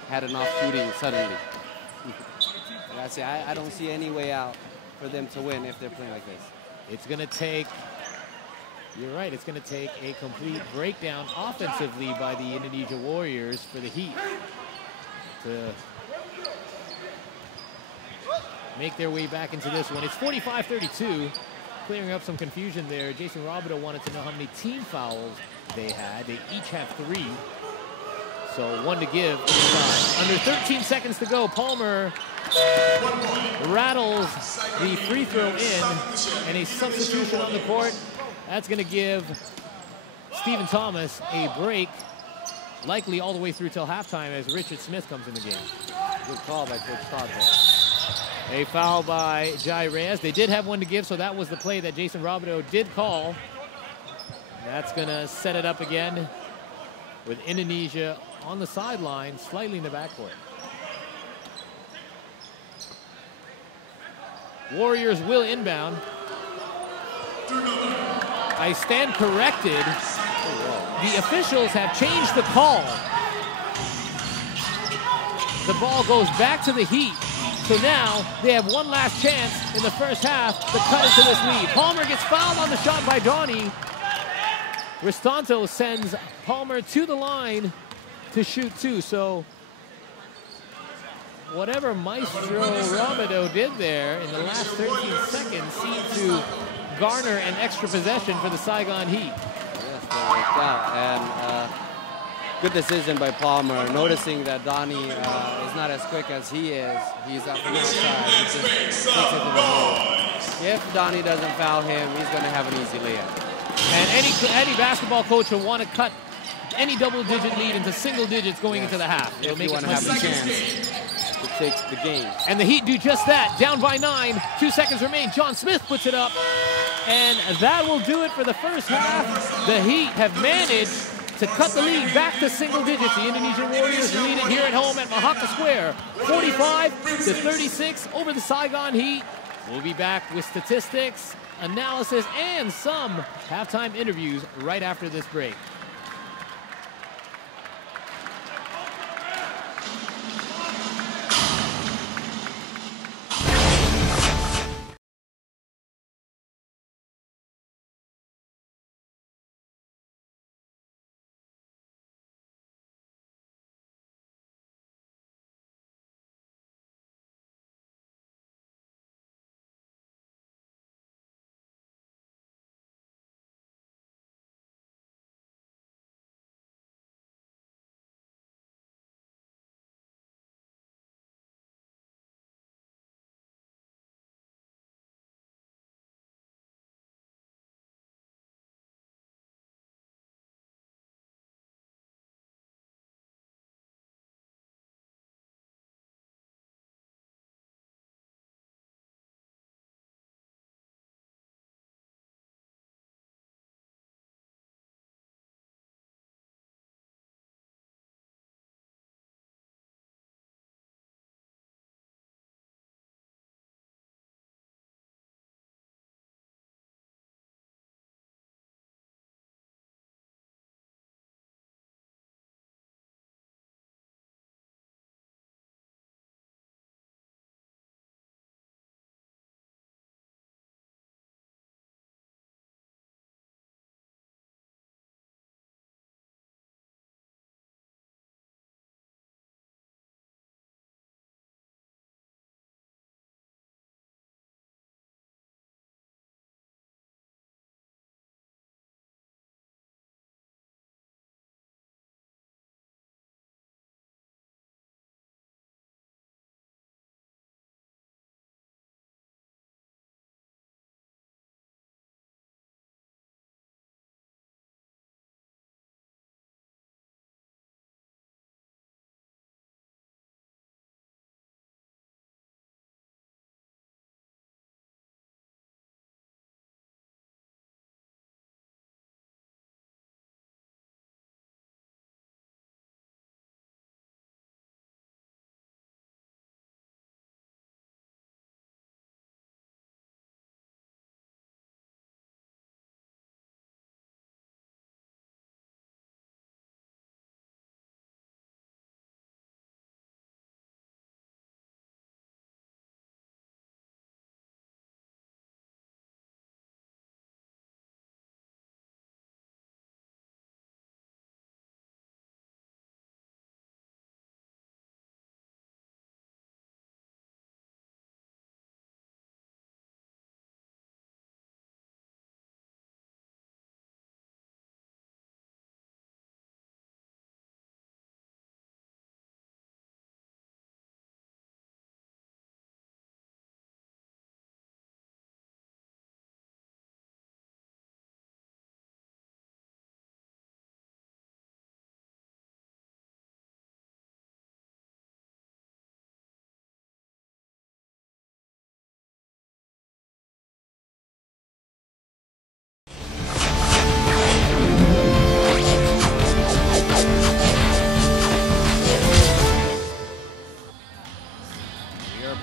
had enough shooting suddenly. I don't see any way out for them to win if they're playing like this. It's going to take, you're right, it's going to take a complete breakdown offensively by the Indonesia Warriors for the Heat to make their way back into this one. It's 45-32, clearing up some confusion there. Jason Robideau wanted to know how many team fouls they had. They each have 3. So 1 to give. Under 13 seconds to go, Palmer rattles the free throw in, and a substitution on the court. That's going to give Stephen Thomas a break, likely all the way through till halftime as Richard Smith comes in the game. Good call by Coach Todd there. A foul by Jai Reyes. They did have 1 to give, so that was the play that Jason Robideau did call. That's going to set it up again with Indonesia on the sideline, slightly in the backcourt. Warriors will inbound. I stand corrected. The officials have changed the call. The ball goes back to the Heat. So now they have one last chance in the first half to cut into this lead. Palmer gets fouled on the shot by Donnie. Ristanto sends Palmer to the line to shoot 2. So whatever Maestro Robideau did there in the last 13 seconds seemed to garner an extra possession for the Saigon Heat. Yes, that worked out. And good decision by Palmer, noticing that Donnie is not as quick as he is. He's up from outside. He just takes it to the hole. If Donnie doesn't foul him, he's going to have an easy layup. And any basketball coach will want to cut any double-digit lead into single digits going into the half. It'll make you it want to have a chance to take the game. And the Heat do just that. Down by 9. 2 seconds remain. John Smith puts it up. And that will do it for the first half. The Heat have managed to cut the lead back to single digits. The Indonesian Warriors lead it here at home at Mahaka Square, 45-36 over the Saigon Heat. We'll be back with statistics, analysis, and some halftime interviews right after this break.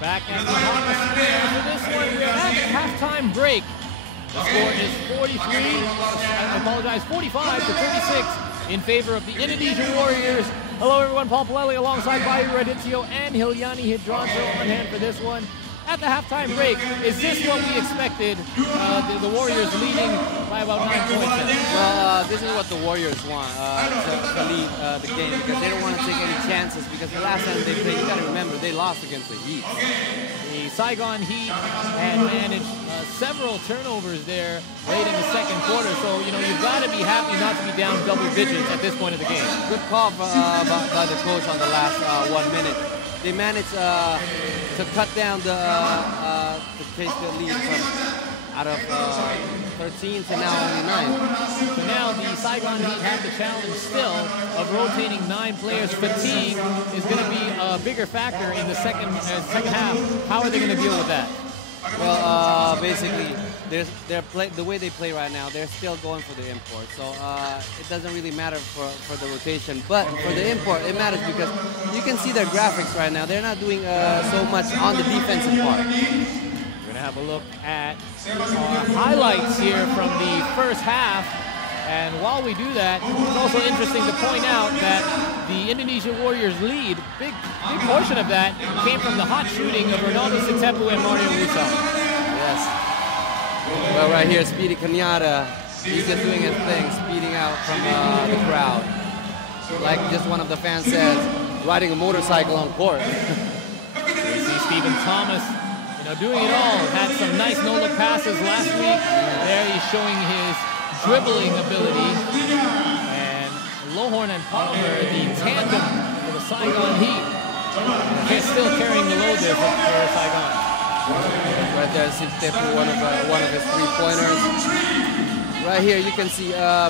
Back at Mahaka Square for this one. We're at the halftime break. The score is 45-36 in favor of the Indonesian Warriors. Hello everyone, Paul Palelli alongside Bayu Radityo and Hilyani Hidranto on hand for this one. At the halftime break, is this what we expected? The Warriors leading by about 9 points. Well, this is what the Warriors want to lead the game, because they don't want to take any chances, because the last time they played, you got to remember, they lost against the Heat. The Saigon Heat had managed several turnovers there late in the second quarter, so you've got to be happy not to be down double digits at this point of the game. Good call by the coach on the last 1 minute. They managed to cut down to take the lead from out of 13 to now only 9. So now the Saigon Heat have the challenge still of rotating 9 players. Fatigue is going to be a bigger factor in the second half. How are they going to deal with that? Well, basically, the way they play right now, they're still going for the import. So it doesn't really matter for the rotation. But for the import, it matters because you can see their graphics right now. They're not doing so much on the defensive part. We're going to have a look at highlights here from the first half. And while we do that, it's also interesting to point out that the Indonesia Warriors lead, big portion of that came from the hot shooting of Ronaldo Sitepu and Mario Usang. Yes. Well, right here, Speedy Kanyada, he's just doing his thing, speeding out from the crowd. Like just one of the fans says, riding a motorcycle on court. We see Stephen Thomas, doing it all. Had some nice no-look passes last week. There he's showing his dribbling ability. And Lohorn and Palmer, the tandem for the Saigon Heat. They're still carrying the load there for Saigon. Right there, Sitepu, one of his three-pointers. Right here, you can see,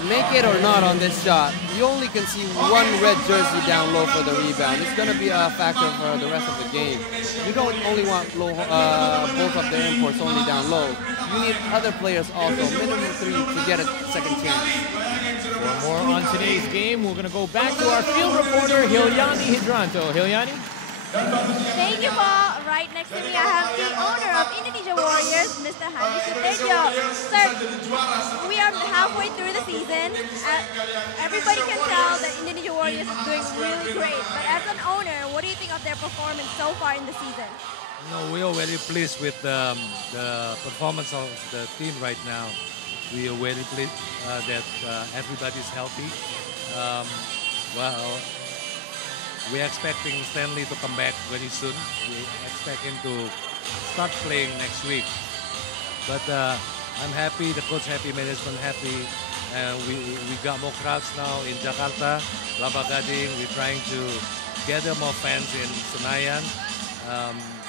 make it or not on this shot, you only can see one red jersey down low for the rebound. It's going to be a factor for the rest of the game. You don't only want both of the imports only down low. You need other players also, minimum 3 to get a second chance. For more on today's game, we're going to go back to our field reporter, Hilyani Hidranto. Hilyani? Thank you, Paul. Right next to me, I have the owner of Indonesia Warriors, Mr. Hani Sutejo. Sir, we are halfway through the season. Everybody can tell that Indonesia Warriors is doing really great. But as an owner, what do you think of their performance so far in the season? We are very pleased with the performance of the team right now. We are very pleased that everybody's healthy. We're expecting Stanley to come back very soon. We expect him to start playing next week. But I'm happy, the coach happy, management happy. We got more crowds now in Jakarta, Kelapa Gading. We're trying to gather more fans in Senayan.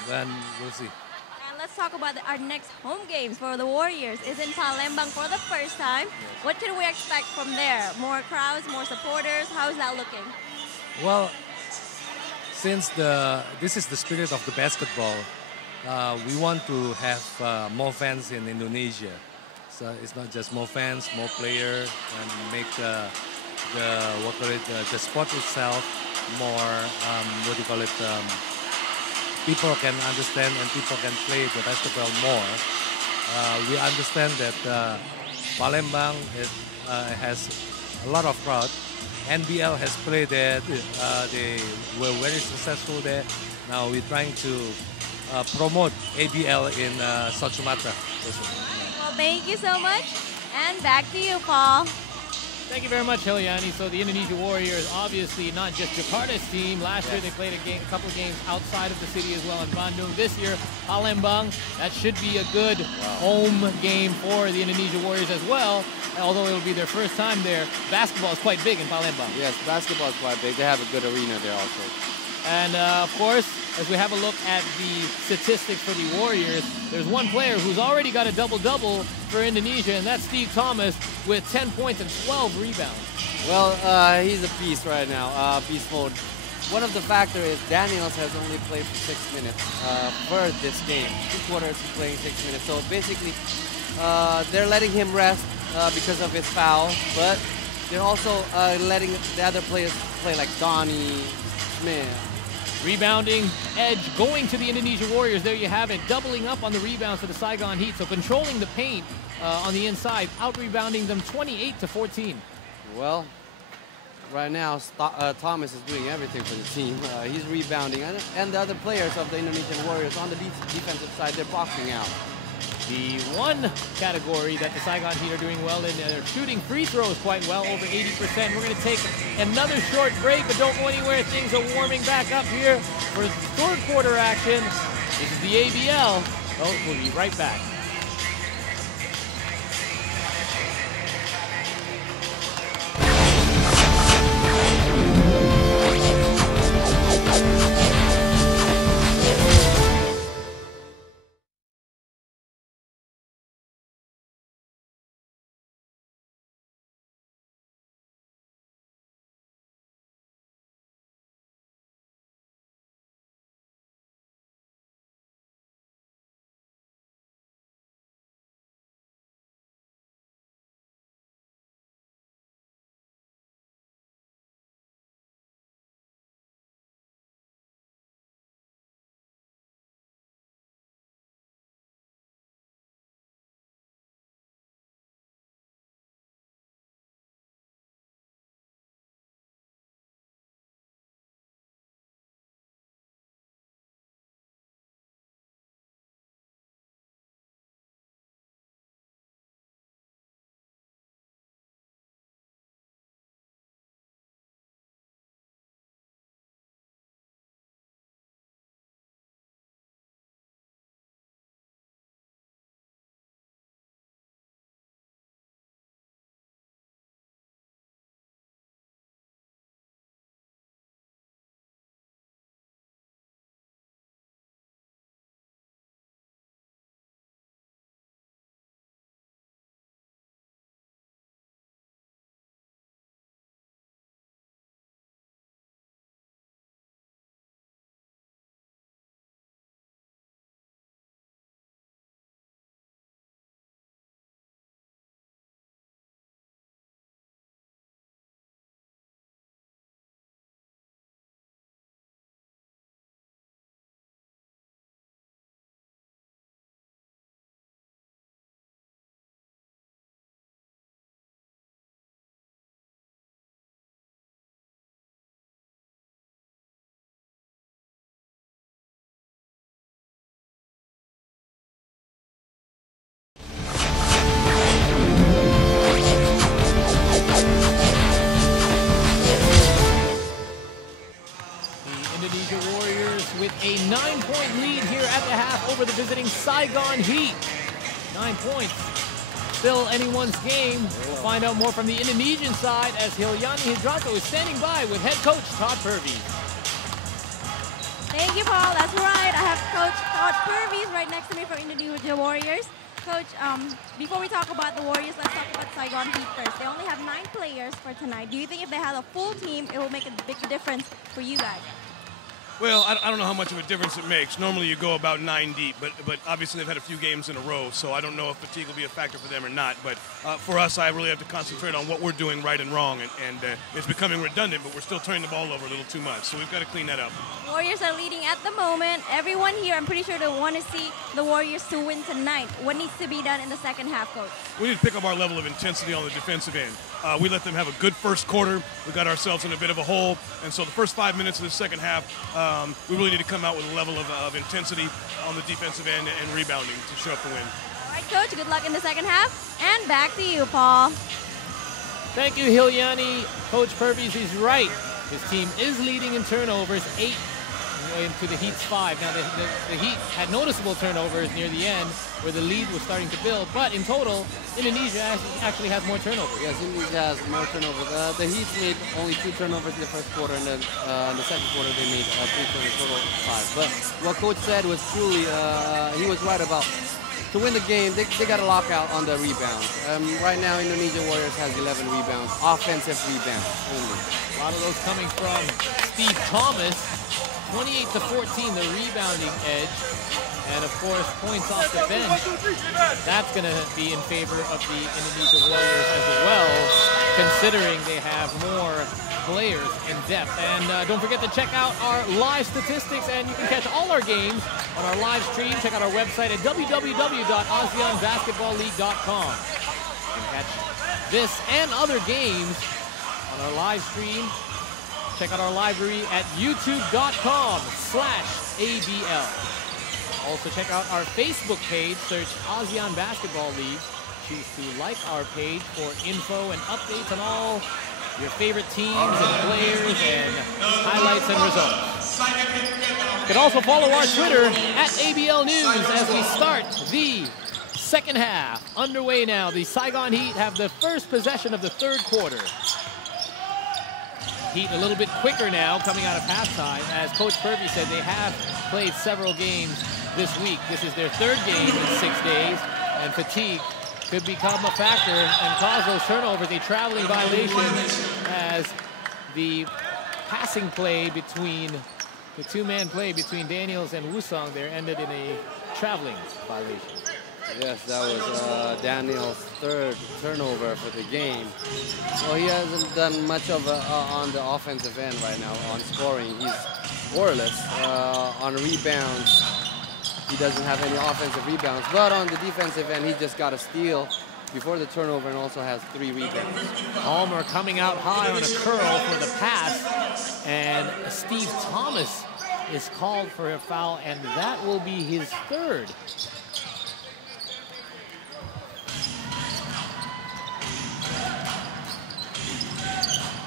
Then we'll see. And let's talk about our next home games for the Warriors. It's in Palembang for the first time. Yes. What can we expect from there? More crowds, more supporters? How's that looking? Well, since this is the spirit of the basketball, we want to have more fans in Indonesia. So it's not just more fans, more players, and make the sport itself more, people can understand and people can play the basketball more. We understand that Palembang has a lot of crowd. NBL has played there. They were very successful there. Now we're trying to promote ABL in South Sumatra. Well, thank you so much. And back to you, Paul. Thank you very much, Hilyani. So the Indonesia Warriors, obviously not just Jakarta's team. Last year they played a couple of games outside of the city as well in Bandung. This year, Palembang. That should be a good home game for the Indonesia Warriors as well. Although it will be their first time there. Basketball is quite big in Palembang. Yes, basketball is quite big. They have a good arena there also. And of course, as we have a look at the statistics for the Warriors, there's one player who's already got a double-double for Indonesia, and that's Steve Thomas with 10 points and 12 rebounds. Well, he's a beast right now, beast mode. One of the factors is Daniels has only played for 6 minutes for this game. 2 quarters he's playing 6 minutes. So basically, they're letting him rest because of his foul, but they're also letting the other players play like Donnie, Smith. Rebounding edge going to the Indonesia Warriors. There you have it, doubling up on the rebounds for the Saigon Heat. So controlling the paint on the inside, out-rebounding them 28-14. Well, right now, Thomas is doing everything for the team. He's rebounding, and the other players of the Indonesian Warriors on the defensive side, they're boxing out. The one category that the Saigon Heat are doing well in, they're shooting free throws quite well, over 80%. We're going to take another short break, but don't go anywhere. Things are warming back up here for third quarter action. This is the ABL. We'll be right back. over the visiting Saigon Heat. 9 points. Still anyone's game. We'll find out more from the Indonesian side as Hilyani Hidranto is standing by with head coach Todd Purvis. Thank you, Paul. That's right. I have Coach Todd Purvis right next to me from Indonesia Warriors. Coach, before we talk about the Warriors, let's talk about Saigon Heat first. They only have 9 players for tonight. Do you think if they had a full team, it will make a big difference for you guys? Well, I don't know how much of a difference it makes. Normally you go about 9 deep, but obviously they've had a few games in a row, so I don't know if fatigue will be a factor for them or not. But for us, I really have to concentrate on what we're doing right and wrong, and it's becoming redundant, but we're still turning the ball over a little too much, so we've got to clean that up. Warriors are leading at the moment. Everyone here, I'm pretty sure they want to see the Warriors to win tonight. What needs to be done in the second half, Coach? We need to pick up our level of intensity on the defensive end. We let them have a good first quarter. We got ourselves in a bit of a hole, and so the first 5 minutes of the second half, we really need to come out with a level of intensity on the defensive end and rebounding to show up to win. All right, Coach, good luck in the second half. And back to you, Paul. Thank you, Hilyani. Coach Purvis is right. His team is leading in turnovers, 8 into the Heat's 5. Now, the Heat had noticeable turnovers near the end where the lead was starting to build, but in total, Indonesia actually has more turnovers. Yes, Indonesia has more turnovers. The Heat made only 2 turnovers in the first quarter, and then in the second quarter they made 3 turnovers, total 5. But what Coach said was truly, he was right about. To win the game, they got to lock out on the rebounds. Right now, Indonesia Warriors has 11 rebounds, offensive rebounds only. A lot of those coming from Steve Thomas. 28-14, the rebounding edge. And of course, points off the bench. That's going to be in favor of the Indonesia Warriors as well, considering they have more players in depth. And don't forget to check out our live statistics, and you can catch all our games on our live stream. Check out our website at www.ASEANBasketballLeague.com. You can catch this and other games on our live stream. Check out our library at youtube.com/ABL. Also check out our Facebook page, search ASEAN Basketball League. Choose to like our page for info and updates on all your favorite teams and players and highlights and results. You can also follow our Twitter at ABL News as we start the second half. Underway now. The Saigon Heat have the first possession of the third quarter. Heat a little bit quicker now coming out of halftime. As Coach Purvis said, they have played several games this week. This is their 3rd game in 6 days, and fatigue could become a factor and cause those turnovers. A traveling violation as the passing play between the 2-man play between Daniels and Wusong there ended in a traveling violation. Yes, that was Daniel's 3rd turnover for the game. Well, he hasn't done much of on the offensive end right now on scoring. He's scoreless. On rebounds, he doesn't have any offensive rebounds. But on the defensive end, he just got a steal before the turnover and also has 3 rebounds. Palmer coming out high on a curl for the pass, and Steve Thomas is called for a foul, and that will be his 3rd.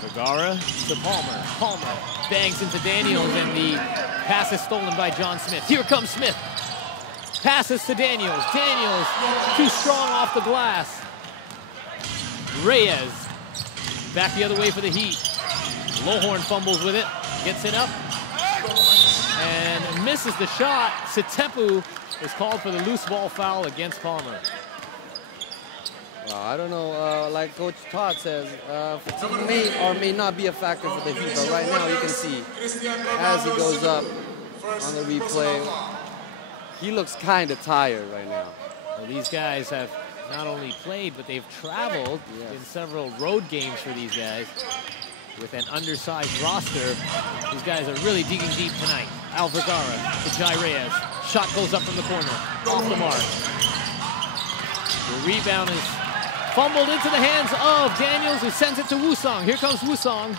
Vergara to Palmer. Palmer bangs into Daniels, and the pass is stolen by John Smith. Here comes Smith. Passes to Daniels. Daniels too strong off the glass. Reyes back the other way for the Heat. Lohorn fumbles with it, gets it up, and misses the shot. Sitepu is called for the loose ball foul against Palmer. I don't know, like Coach Todd says, fatigue may or may not be a factor for the Heat, but right now you can see as he goes up on the replay, he looks kind of tired right now. Well, these guys have not only played, but they've traveled in several road games for these guys. With an undersized roster, these guys are really digging deep tonight. Al Vergara to Jai Reyes. Shot goes up from the corner, off the mark. The rebound is fumbled into the hands of Daniels, who sends it to Wusong. Here comes Wusong.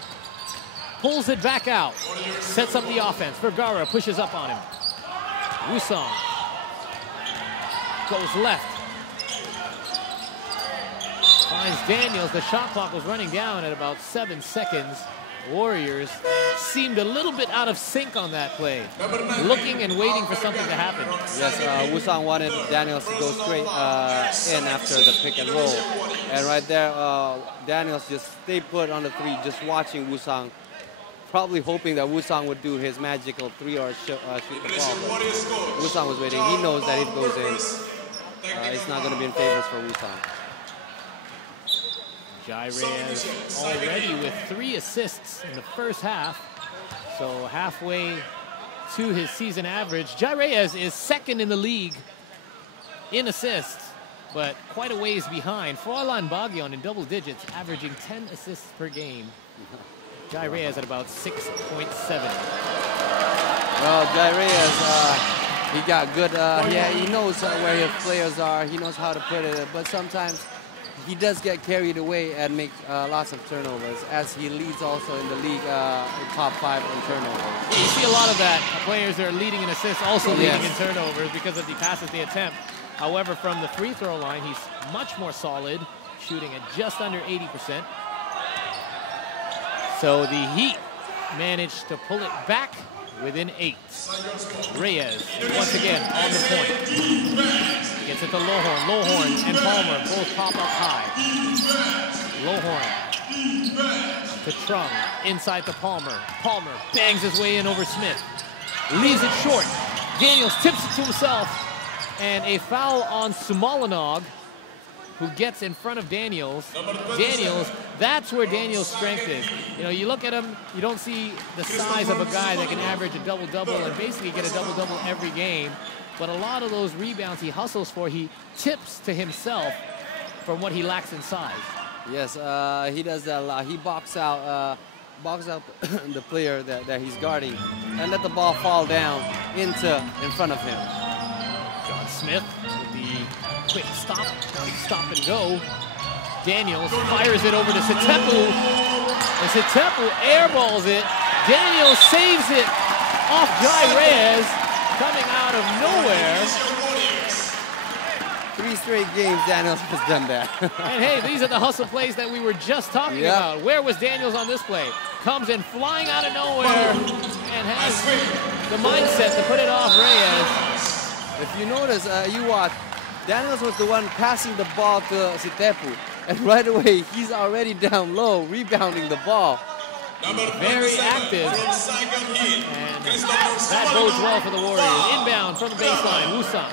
Pulls it back out. Sets up the offense. Vergara pushes up on him. Wusong goes left. Finds Daniels. The shot clock was running down at about 7 seconds. Warriors seemed a little bit out of sync on that play, looking and waiting for something to happen. Yes, Wusang wanted Daniels to go straight in after the pick and roll. And right there, Daniels just stayed put on the three, just watching Wusang, probably hoping that Wusang would do his magical three or shoot the ball. But Wusang was waiting. He knows that if it goes in, it's not going to be in favor for Wusang. Jai Reyes already with 3 assists in the first half, so halfway to his season average. Jai Reyes is second in the league in assists, but quite a ways behind. Froilan Bagyon in double digits, averaging 10 assists per game. Jai Reyes at about 6.7. Well, Jai Reyes, he got good, yeah, he knows where his players are, he knows how to put it, but sometimes he does get carried away and make lots of turnovers, as he leads also in the league top 5 in turnovers. Yeah, you see a lot of that. Players that are leading in assists also leading in turnovers because of the passes they attempt. However, from the free throw line, he's much more solid, shooting at just under 80%. So the Heat managed to pull it back within 8. Reyes, once again, on the point. Gets it to Lohorn. Lohorn and Palmer both pop up high. Lohorn to Trung, inside to Palmer. Palmer bangs his way in over Smith. Leaves it short. Daniels tips it to himself. And a foul on Sumalanog, who gets in front of Daniels. Daniels, that's where Daniels' strength is. You know, you look at him, you don't see the size of a guy that can average a double-double and basically get a double-double every game. But a lot of those rebounds he hustles for, he tips to himself from what he lacks in size. Yes, he does that a lot. He box out the player that he's guarding and let the ball fall down in front of him. John Smith with the quick stop and go. Daniels fires it over to Sitepu. And Sitepu airballs it. Daniels saves it off Jai Reyes, coming out of nowhere. 3 straight games Daniels has done that. And hey, these are the hustle plays that we were just talking about. Where was Daniels on this play? Comes in flying out of nowhere and has the mindset to put it off Reyes. If you notice, you watch, Daniels was the one passing the ball to Sitepu. And right away, he's already down low, rebounding the ball. Very active, and that bodes well for the Warriors. Inbound from the baseline, Wusang.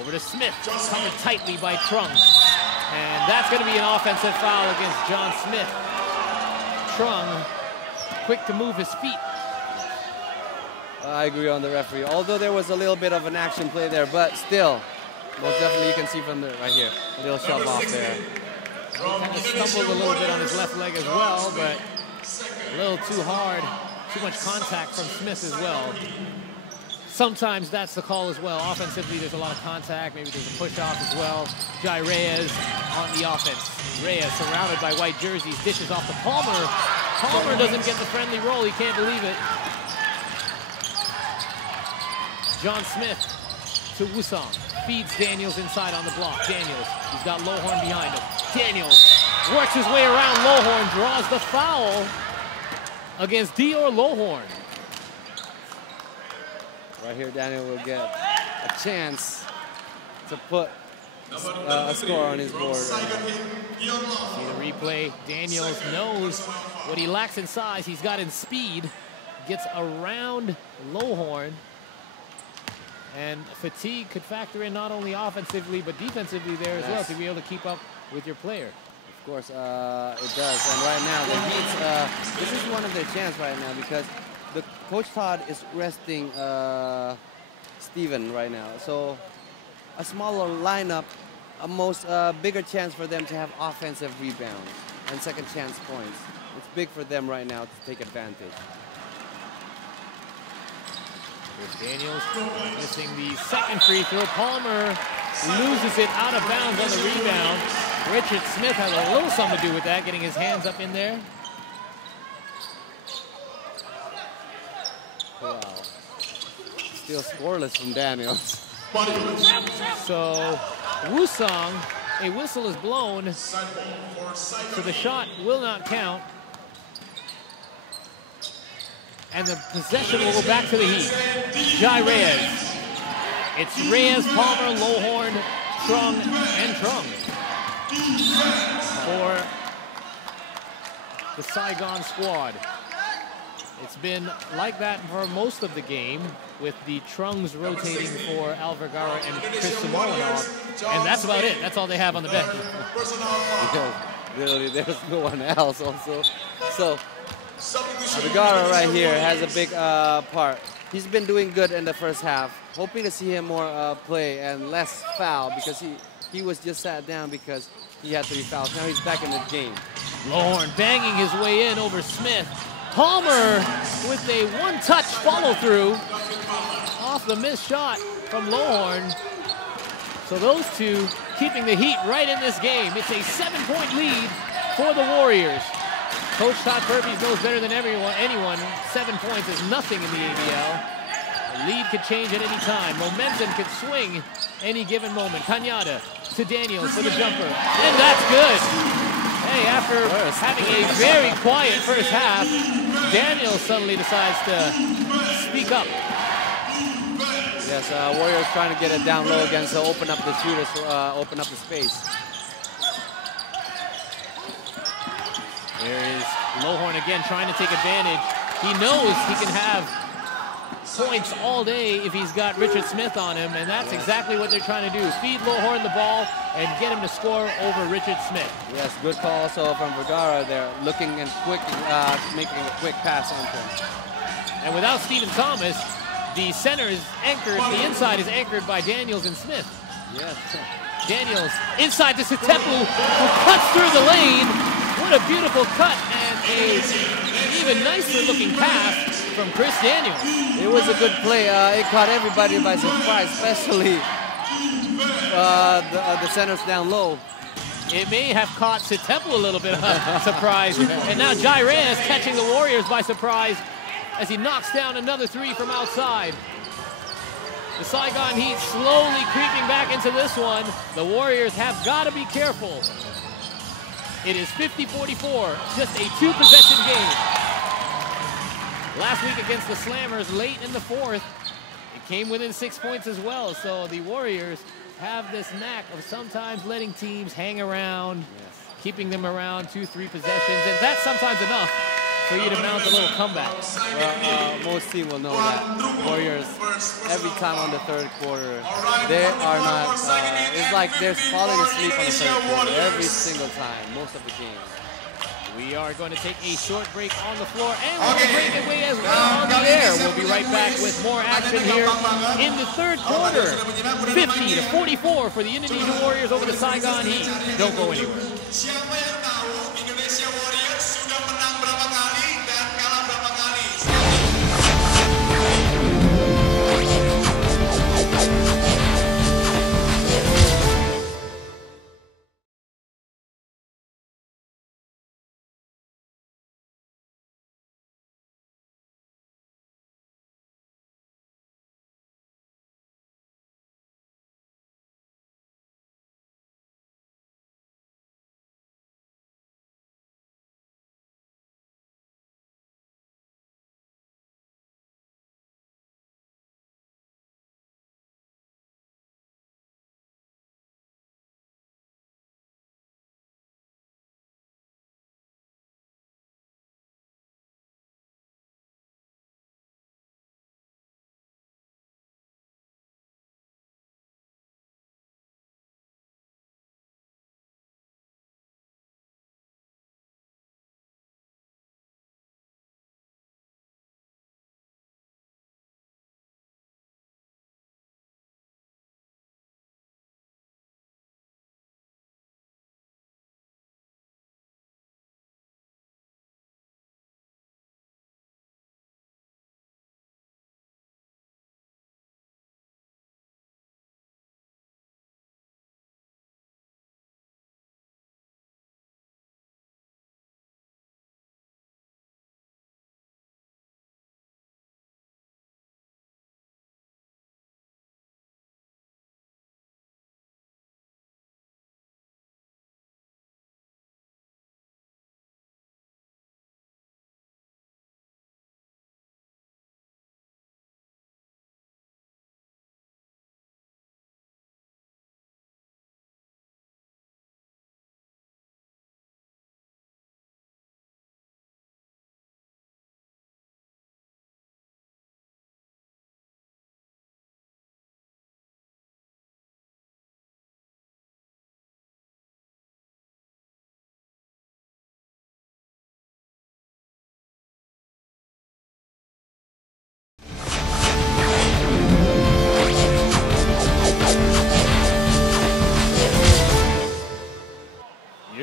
Over to Smith, covered tightly by Trung. And that's going to be an offensive foul against John Smith. Trung, quick to move his feet. I agree on the referee, although there was a little bit of an action play there, but still, most definitely you can see from right here, a little shove off there. Kind of stumbled a little bit on his left leg as well, but a little too hard, too much contact from Smith as well. Sometimes that's the call as well. Offensively, there's a lot of contact. Maybe there's a push-off as well. Jai Reyes on the offense. Reyes surrounded by white jerseys, dishes off to Palmer. Palmer doesn't get the friendly roll. He can't believe it. John Smith to Wusang. Feeds Daniels inside on the block. Daniels, he's got Lohorn behind him. Daniels works his way around Lohorn, draws the foul against Dior Lohorn. Right here, Daniel will get a chance to put a score on his board. See the replay. Daniels knows what he lacks in size, he's got in speed. Gets around Lohorn. And fatigue could factor in not only offensively, but defensively there as well to be able to keep up with your player. Of course, it does. And right now, the Heat, this is one of their chances right now because the Coach Todd is resting Steven right now. So a smaller lineup, a bigger chance for them to have offensive rebounds and second chance points. It's big for them right now to take advantage. Here's Daniels missing the second free throw. Palmer loses it out of bounds on the rebound. Richard Smith has a little something to do with that, getting his hands up in there. Wow. Still scoreless from Daniels. So Wusang, a whistle is blown, so the shot will not count. and the possession will go back to the Heat. Jai Reyes. It's Reyes, Palmer, Lohorn, Trung, and Trung for the Saigon squad. It's been like that for most of the game, with the Trungs rotating for Al Vergara and Chris Simonoff, and that's about it. That's all they have on the bench. Because really, there's no one else also. So Vergara right here has a big part. He's been doing good in the first half. Hoping to see him more play and less foul, because he was just sat down because he had 3 fouls. Now he's back in the game. Lohorn banging his way in over Smith. Palmer with a one-touch follow-through off the missed shot from Lohorn. So those two keeping the Heat right in this game. It's a 7-point lead for the Warriors. Coach Todd Purvis knows better than anyone, 7 points is nothing in the ABL. The lead could change at any time. Momentum could swing any given moment. Cañada to Daniels for the jumper, and that's good. Hey, after having a very quiet first half, Daniels suddenly decides to speak up. Yes, Warriors trying to get it down low again, so open up the shooters, open up the space. There is Lohorn again trying to take advantage. He knows he can have points all day if he's got Richard Smith on him, and that's exactly what they're trying to do. Feed Lohorn the ball and get him to score over Richard Smith. Yes, good call also from Vergara there, looking and quick, making a quick pass entrance. And without Stephen Thomas, the center is anchored, the inside is anchored by Daniels and Smith. Yes. Daniels inside to Sitepu, who cuts through the lane. What a beautiful cut, and a even nicer looking pass from Chris Daniels. It was a good play. It caught everybody by surprise, especially the centers down low. It may have caught Sitepu a little bit of surprise. And now Jai Reyes catching the Warriors by surprise as he knocks down another 3 from outside. The Saigon Heat slowly creeping back into this one. The Warriors have got to be careful. It is 50-44, just a 2-possession game. Last week against the Slammers, late in the 4th, it came within 6 points as well. So the Warriors have this knack of sometimes letting teams hang around, keeping them around 2-3 possessions, and that's sometimes enough for you to mount a little comeback. Well, most teams will know that Warriors, every time on the 3rd quarter, they are not, it's like they're falling asleep on the 3rd quarter every single time, most of the game. We are going to take a short break on the floor and we'll break away as well on the air. We'll be right back with more action here in the 3rd quarter. 50-44 for the Indonesia Warriors over the Saigon Heat. Don't go anywhere.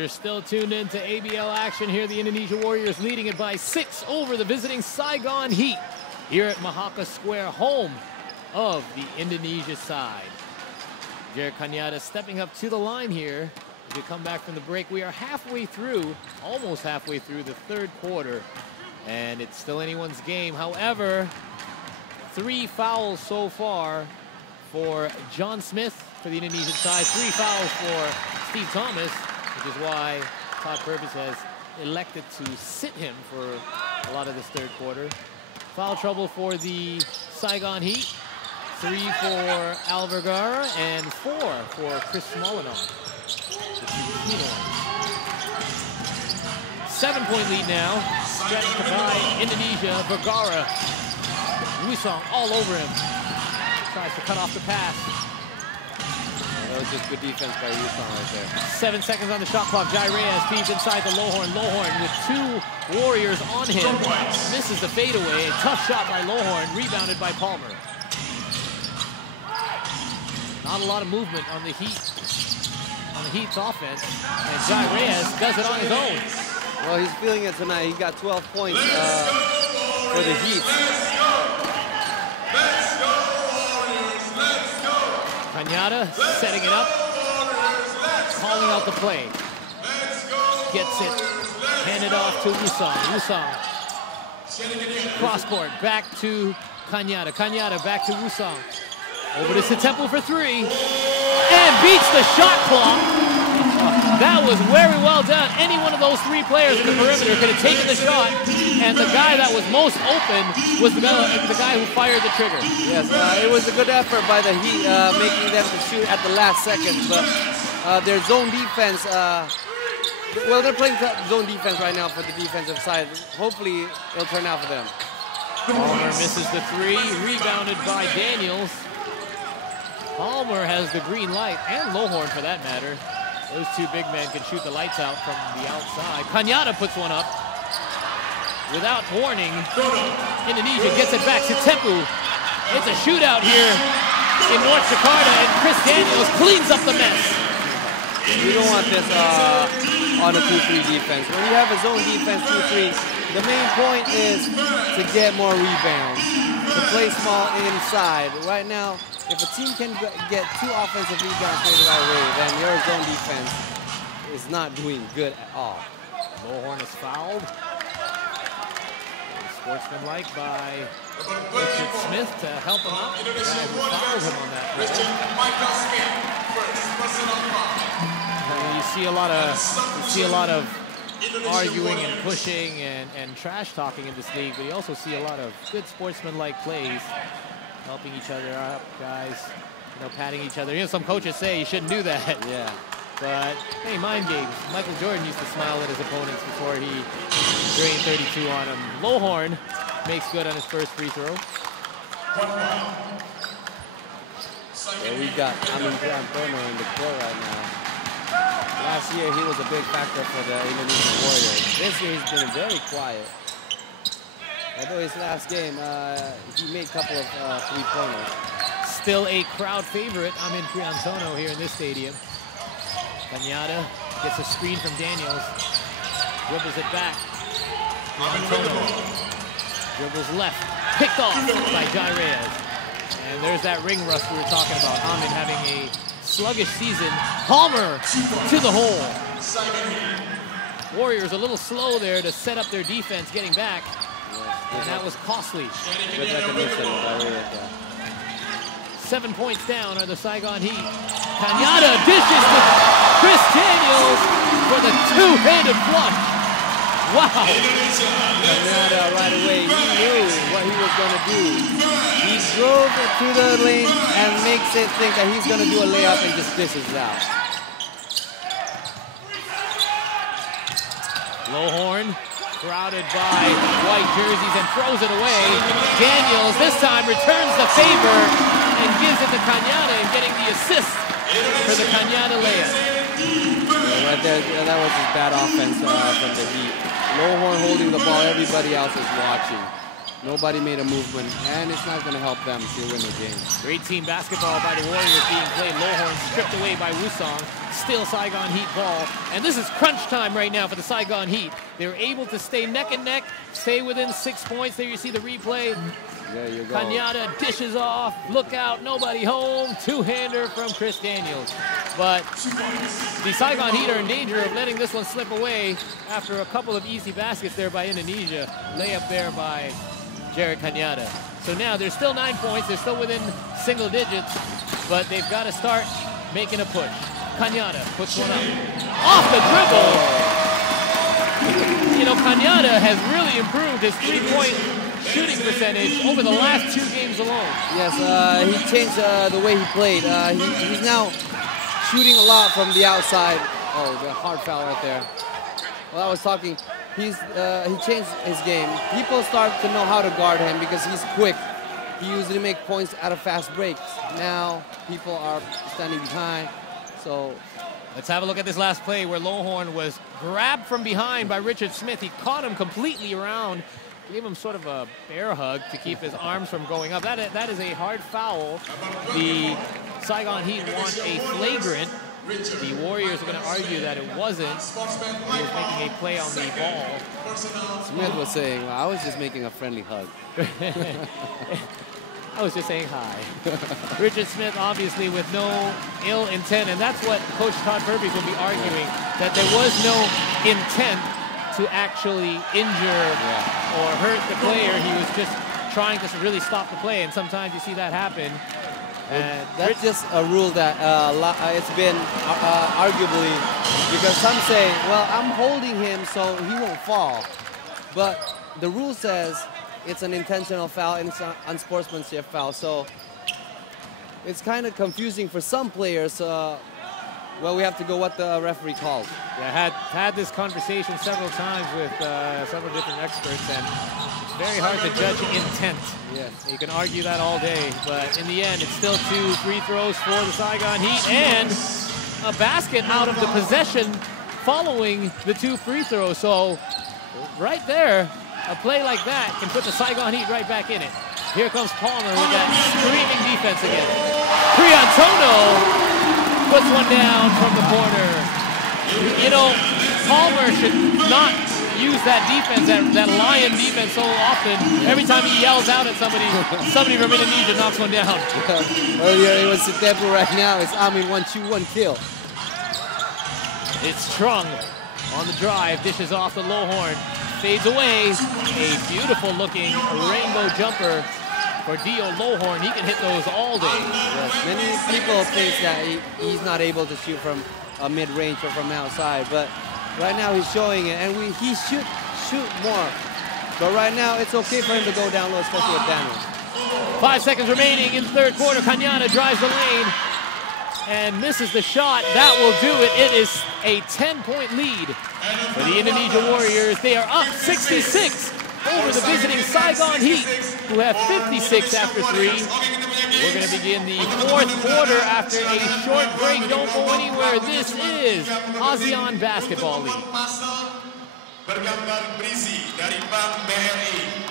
You're still tuned in to ABL action here. The Indonesia Warriors leading it by 6 over the visiting Saigon Heat here at Mahaka Square, home of the Indonesia side. Jared Cañada stepping up to the line here as we come back from the break. We are halfway through, almost halfway through the third quarter, and it's still anyone's game. However, 3 fouls so far for John Smith for the Indonesian side, 3 fouls for Steve Thomas, which is why Todd Purvis has elected to sit him for a lot of this third quarter. Foul trouble for the Saigon Heat, 3 for Al Vergara and 4 for Chris Smolenoff. 7-point lead now, stretched by Indonesia. Vergara, Wusong all over him, tries to cut off the pass. That was just good defense by Wusong right there. 7 seconds on the shot clock. Jai Reyes feeds inside the Lohorn. Lohorn with 2 Warriors on him. Misses the fadeaway. A tough shot by Lohorn, rebounded by Palmer. Not a lot of movement on the Heat's offense. And Jai Reyes does it on his own. Well, he's feeling it tonight. He got 12 points for the Heat. Cañada setting it up, calling out the play. Gets it, handed off to Wusong. Wusong, cross-court, back to Cañada. Cañada back to Wusong. Over to Setempu for 3, and beats the shot clock. That was very well done. Any one of those 3 players in the perimeter could have taken the shot, and the guy that was most open was the guy who fired the trigger. Yes, it was a good effort by the Heat, making them to shoot at the last second, but their zone defense, well, they're playing zone defense right now for the defensive side. Hopefully, it'll turn out for them. Palmer misses the 3, rebounded by Daniels. Palmer has the green light, and Lohorn for that matter. Those 2 big men can shoot the lights out from the outside. Cañada puts one up. Without warning, Indonesia gets it back to Setempu. It's a shootout here in North Jakarta, and Chris Daniels cleans up the mess. You don't want this on a 2-3 defense. When you have a zone defense 2-3, the main point is to get more rebounds, to play small inside. Right now, if a team can get 2 offensive rebounds the right way, then your zone defense is not doing good at all. Lohorn is fouled. Sportsmanlike by Richard Smith to help him out. The guy who fouled him on that play. You see a lot of arguing and pushing and trash talking in this league, but you also see a lot of good sportsmanlike plays, helping each other up, guys, patting each other. Some coaches say you shouldn't do that. Yeah. But, hey, mind games. Michael Jordan used to smile at his opponents before he drained 32 on him. Lohorn makes good on his first free throw. Yeah, we got Antono in the court right now. Last year, he was a big factor for the Indonesian Warriors. This year, he's been very quiet. Although his last game, he made a couple of 3-pointers. Still a crowd favorite, Amin Priantono here in this stadium. Cañada gets a screen from Daniels. Dribbles it back. Priantono dribbles left. Picked off by Jai Reyes. And there's that ring rust we were talking about. Amin having a sluggish season. Palmer to the hole. Warriors a little slow there to set up their defense getting back. And that was costly. Good recognition by Reyes. 7 points down are the Saigon Heat. Cañada dishes to Chris Daniels for the 2-handed flush. Wow. Cañada right away, he knew what he was going to do. He drove to the lane and makes it think that he's going to do a layup and just dishes it out. Lohorn crowded by white jerseys and throws it away. Daniels this time returns the favor and gives it to Cañada and getting the assist for the Cañada layup. Yeah, right there, that was just bad offense from the Heat. Lohorn holding the ball, everybody else is watching. Nobody made a movement, and it's not going to help them to win the game. Great team basketball by the Warriors being played. Lohorn stripped away by Wusong. Still Saigon Heat ball. And this is crunch time right now for the Saigon Heat. They were able to stay neck and neck, stay within 6 points. There you see the replay. There you go. Kanyada dishes off. Look out, nobody home. Two-hander from Chris Daniels. But the Saigon Heat are in danger of letting this one slip away after a couple of easy baskets there by Indonesia. Layup there by Jared Kanyada. So now there's still 9 points. They're still within single digits, but they've got to start making a push. Kanyada puts one up. Off the dribble. You know, Kanyada has really improved his three-point shooting percentage over the last 2 games alone. Yes, he changed the way he played. He's now shooting a lot from the outside. Oh, the hard foul right there. Well, I was talking. He changed his game. People start to know how to guard him because he's quick. He usually makes points out of fast breaks. Now people are standing behind. So let's have a look at this last play where Lohorn was grabbed from behind by Richard Smith. He caught him completely around, gave him sort of a bear hug to keep his arms from going up. That is a hard foul. The Saigon Heat want a flagrant. The Warriors are going to argue that it wasn't. He was making a play on the ball. Smith was saying, well, I was just making a friendly hug. I was just saying hi. Richard Smith, obviously, with no ill intent, and that's what Coach Todd Purvis will be arguing, that there was no intent to actually injure or hurt the player. He was just trying to really stop the play, and sometimes you see that happen. And that's just a rule that it's been arguably, because some say, well, I'm holding him so he won't fall. But the rule says it's an intentional foul and it's an unsportsmanship foul. So it's kind of confusing for some players. Well, we have to go what the referee calls. Yeah, had this conversation several times with several different experts, and it's very hard to judge intent. Yes. You can argue that all day, but in the end, it's still 2 free throws for the Saigon Heat and a basket out of the possession following the 2 free throws. So right there, a play like that can put the Saigon Heat right back in it. Here comes Palmer with that screaming defense again. Priantono puts one down from the corner. You know, Palmer should not use that defense, that lion defense so often. Every time he yells out at somebody, somebody from Indonesia knocks one down. Earlier it was Sitepu, right now it's Ami 1 shoot 1 kill. It's Trung on the drive, dishes off the Lohorn, fades away. A beautiful looking rainbow jumper for Dio Lohorn. He can hit those all day. Yes, many people think that he's not able to shoot from mid-range or from outside, but right now he's showing it, and he should shoot more. But right now it's okay for him to go down low, especially with Daniel. 5 seconds remaining in the third quarter. Kanyada drives the lane and misses the shot. That will do it. It is a 10-point lead for the Indonesia Warriors. They are up 66 over the visiting Saigon Heat, who have 56 after 3. We're going to begin the fourth quarter after a short break. Don't go anywhere. This is ASEAN Basketball League. Bergambar berisi dari Bank BRI.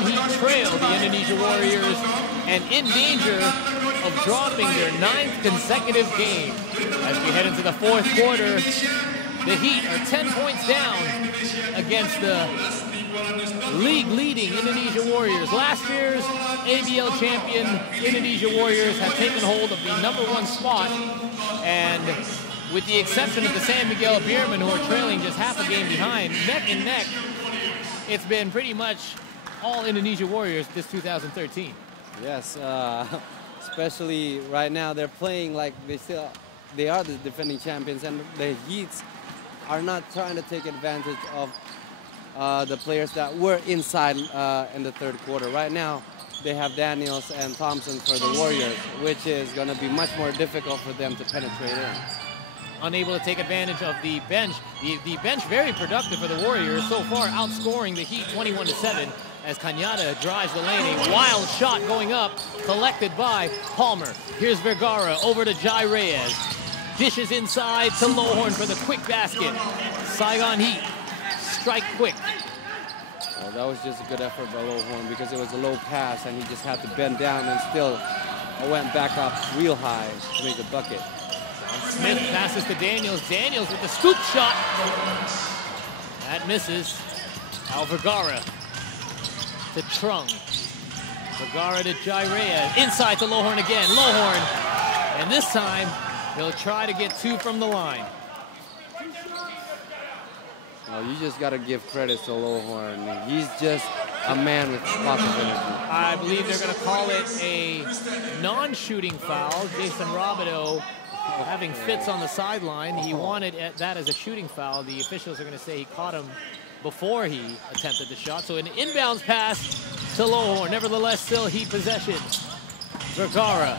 Saigon Heat trail the Indonesia Warriors and in danger of dropping their 9th consecutive game. As we head into the 4th quarter, the Heat are 10 points down against the league-leading Indonesia Warriors. Last year's ABL champion Indonesia Warriors have taken hold of the #1 spot, and with the exception of the San Miguel Beermen, who are trailing just half a game behind, neck and neck, it's been pretty much all Indonesia Warriors this 2013. Yes, especially right now, they're playing like they are the defending champions, and the Heats are not trying to take advantage of the players that were inside in the 3rd quarter. Right now, they have Daniels and Thompson for the Warriors, which is going to be much more difficult for them to penetrate in. Unable to take advantage of the bench. The bench very productive for the Warriors so far, outscoring the Heat 21-7 as Cañada drives the lane. A wild shot going up, collected by Palmer. Here's Vergara over to Jai Reyes. Dishes inside to Lohorn for the quick basket. Saigon Heat strike quick. Well, that was just a good effort by Lohorn because it was a low pass and he just had to bend down and still went back up real high to make a bucket. Smith passes to Daniels. Daniels with the scoop shot. That misses. Al Vergara to Trung. Vergara to Jai Reyes. Inside to Lohorn again. Lohorn. And this time, he'll try to get 2 from the line. Well, you just got to give credit to Lohorn. He's just a man with lots of energy. I believe they're going to call it a non-shooting foul. Jason Robideau having fits on the sideline. He wanted that as a shooting foul. The officials are going to say he caught him before he attempted the shot. So an inbounds pass to Lohorn. Nevertheless, still Heat possession. Vergara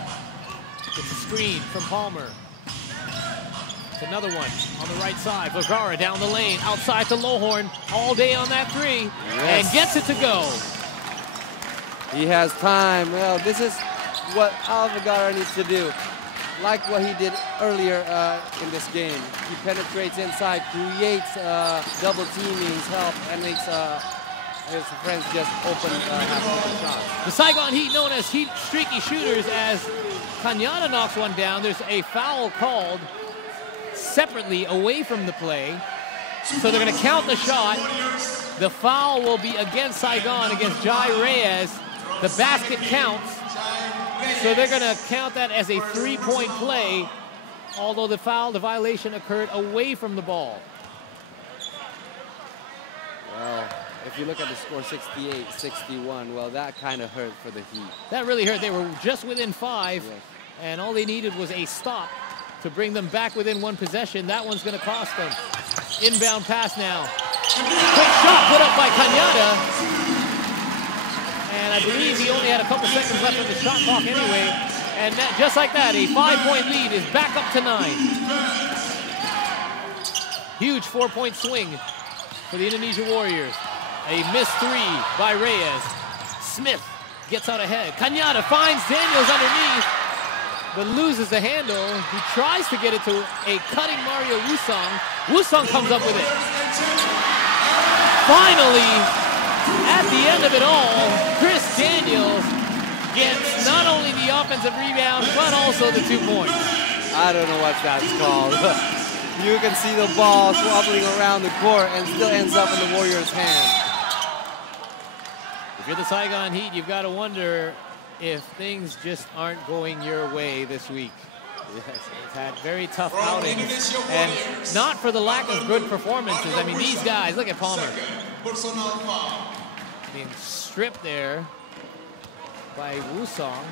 gets a screen from Palmer. Another one on the right side. Vergara down the lane, outside to Lohorn. All day on that 3, and gets it to go. He has time. Well, this is what Al Vergara needs to do. Like what he did earlier in this game. He penetrates inside, creates double teamings, help, and makes his friends just open half-court shots. The Saigon Heat, known as Heat streaky shooters, as Cañada knocks one down. There's a foul called separately away from the play. So they're going to count the shot. The foul will be against Saigon, against Jai Reyes. The basket counts. So they're going to count that as a 3-point play, although the violation occurred away from the ball. Well, if you look at the score 68-61, well, that kind of hurt for the Heat. That really hurt. They were just within 5, and all they needed was a stop to bring them back within 1 possession. That one's going to cost them. Inbound pass now. Quick shot put up by Cañada. And I believe he only had a couple seconds left on the shot clock anyway. And that, just like that, a 5-point lead is back up to 9. Huge 4-point swing for the Indonesia Warriors. A missed 3 by Reyes. Smith gets out ahead. Cañada finds Daniels underneath, but loses the handle. He tries to get it to a cutting Mario Wusong. Wusong comes up with it. Finally, at the end of it all, Chris Daniels gets not only the offensive rebound, but also the 2 points. I don't know what that's called. You can see the ball wobbling around the court and still ends up in the Warriors' hand. If you're the Saigon Heat, you've got to wonder if things just aren't going your way this week. Yes, it's had very tough outings, and not for the lack of good performances. I mean, these guys, look at Palmer. Being stripped there by Wusong,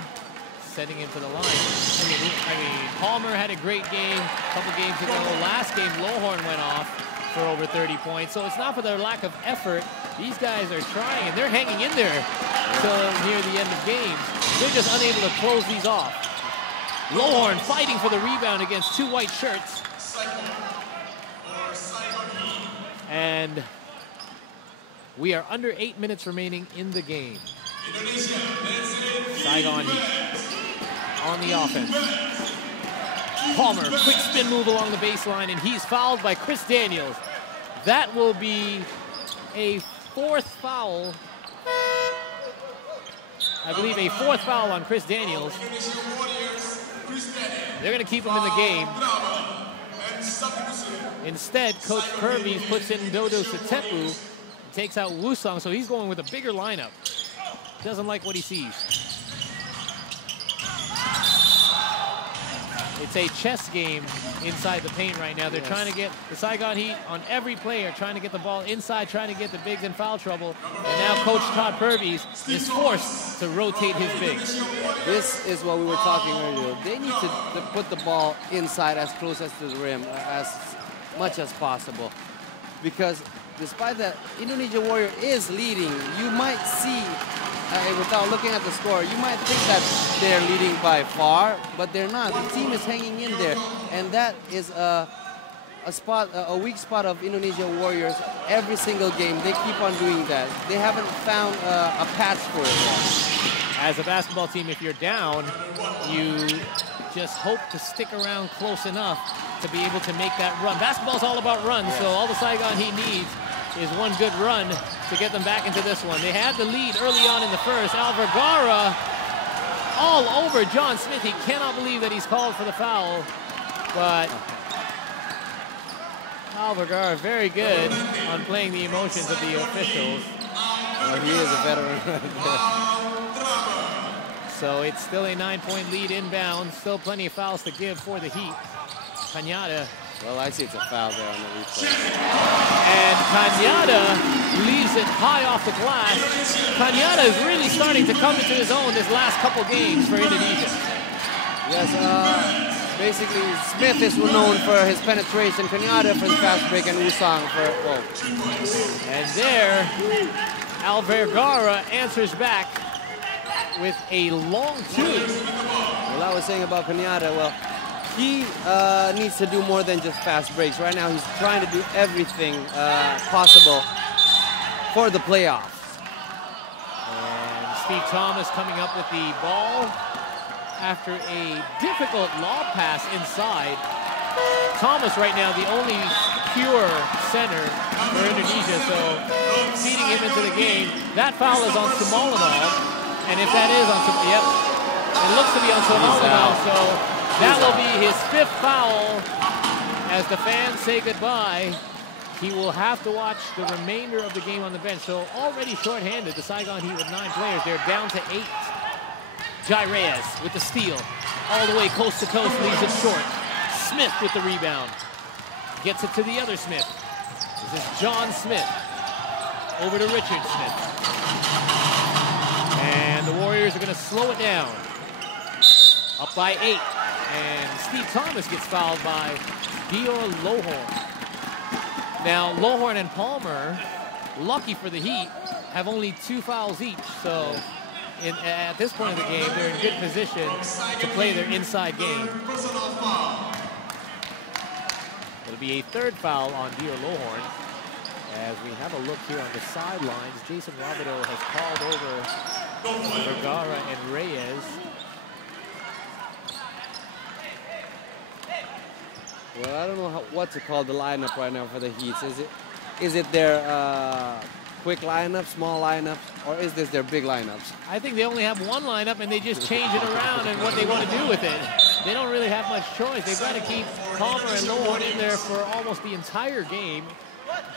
setting him for the line. I mean, Palmer had a great game a couple games ago. Last game, Lohorn went off for over 30 points. So it's not for their lack of effort. These guys are trying, and they're hanging in there till near the end of games. They're just unable to close these off. Lohorn fighting for the rebound against 2 white shirts. And we are under 8 minutes remaining in the game. Saigon Heat on the offense. Palmer, quick spin move along the baseline, and he's fouled by Chris Daniels. That will be a 4th foul I believe, a fourth foul on Chris Daniels. They're going to keep him in the game. Instead, Coach Purvis puts in Dodo Satepu, takes out Wusong, so he's going with a bigger lineup. Doesn't like what he sees. It's a chess game inside the paint right now. They're trying to get the Saigon Heat on every player, trying to get the ball inside, trying to get the bigs in foul trouble. And now Coach Todd Purvis is forced to rotate his bigs. This is what we were talking earlier. They need to put the ball inside as close as to the rim as much as possible. Because despite that, Indonesia Warrior is leading. You might see, without looking at the score, you might think that they're leading by far, but they're not. The team is hanging in there, and that is a weak spot of Indonesia Warriors every single game. They keep on doing that. They haven't found a patch for it yet. As a basketball team, if you're down, you just hope to stick around close enough to be able to make that run. Basketball's all about runs, so all the Saigon Heat needs is one good run to get them back into this one. They had the lead early on in the first. Al Vergara all over John Smith. He cannot believe that he's called for the foul, but Al Vergara very good on playing the emotions of the officials. Well, he is a veteran right there. So it's still a 9-point lead inbound. Still plenty of fouls to give for the Heat. Cañada. Well, I see it's a foul there on the replay. And Cañada leaves it high off the glass. Cañada is really starting to come into his own this last couple games for Indonesia. Yes, basically Smith is known for his penetration, Cañada for his fast break, and Wusong for, well. And there, Al Vergara answers back with a long two. Well, I was saying about Cañada, well, he needs to do more than just fast breaks. Right now, he's trying to do everything possible for the playoffs. And Steve Thomas coming up with the ball after a difficult lob pass inside. Thomas right now the only pure center for Indonesia, so feeding him into the game. That foul is on Sumolanov. And if that is on, yep, it looks to be on Sumolanov, so that will be his 5th foul. As the fans say goodbye, he will have to watch the remainder of the game on the bench. So already shorthanded, the Saigon Heat with 9 players. They're down to 8. Jai Reyes with the steal. All the way coast to coast, leaves it short. Smith with the rebound. Gets it to the other Smith. This is John Smith. Over to Richard Smith. And the Warriors are going to slow it down. Up by 8. And Steve Thomas gets fouled by Dior Lohorn. Now, Lohorn and Palmer, lucky for the Heat, have only 2 fouls each. So at this point of the game, they're in good position to play their inside game. It'll be a 3rd foul on Dior Lohorn. As we have a look here on the sidelines, Jason Robideau has called over Vergara and Reyes. Well, I don't know what to call the lineup right now for the Heat. Is it their quick lineup, small lineup, or is this their big lineups? I think they only have one lineup and they just change it around and what they want to do with it. They don't really have much choice. They've got to keep Palmer and Lohorn in there for almost the entire game.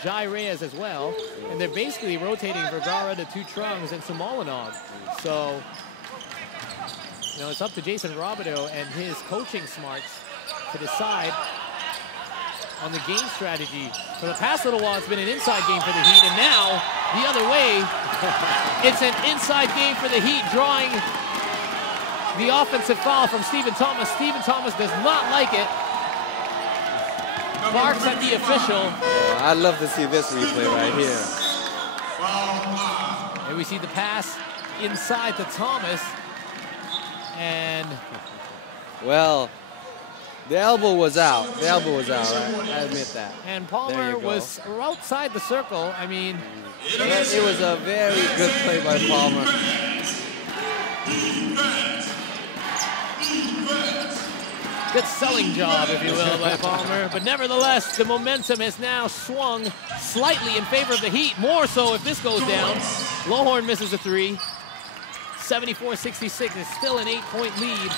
Jai Reyes as well, and they're basically rotating Vergara to 2 Trungs and Sumolanov. So, you know, it's up to Jason Robideau and his coaching smarts to decide on the game strategy. For the past little while, it's been an inside game for the Heat, and now, the other way, it's an inside game for the Heat, drawing the offensive foul from Stephen Thomas. Stephen Thomas does not like it. Barks at the official. I'd love to see this replay right here. And we see the pass inside to Thomas. And well, the elbow was out. The elbow was out, right? I admit that. And Palmer was outside the circle. I mean, it was a very good play by Palmer. Good selling job, if you will, by Palmer. But nevertheless, the momentum has now swung slightly in favor of the Heat. More so if this goes down. Lohorn misses a 3. 74-66 is still an 8-point lead.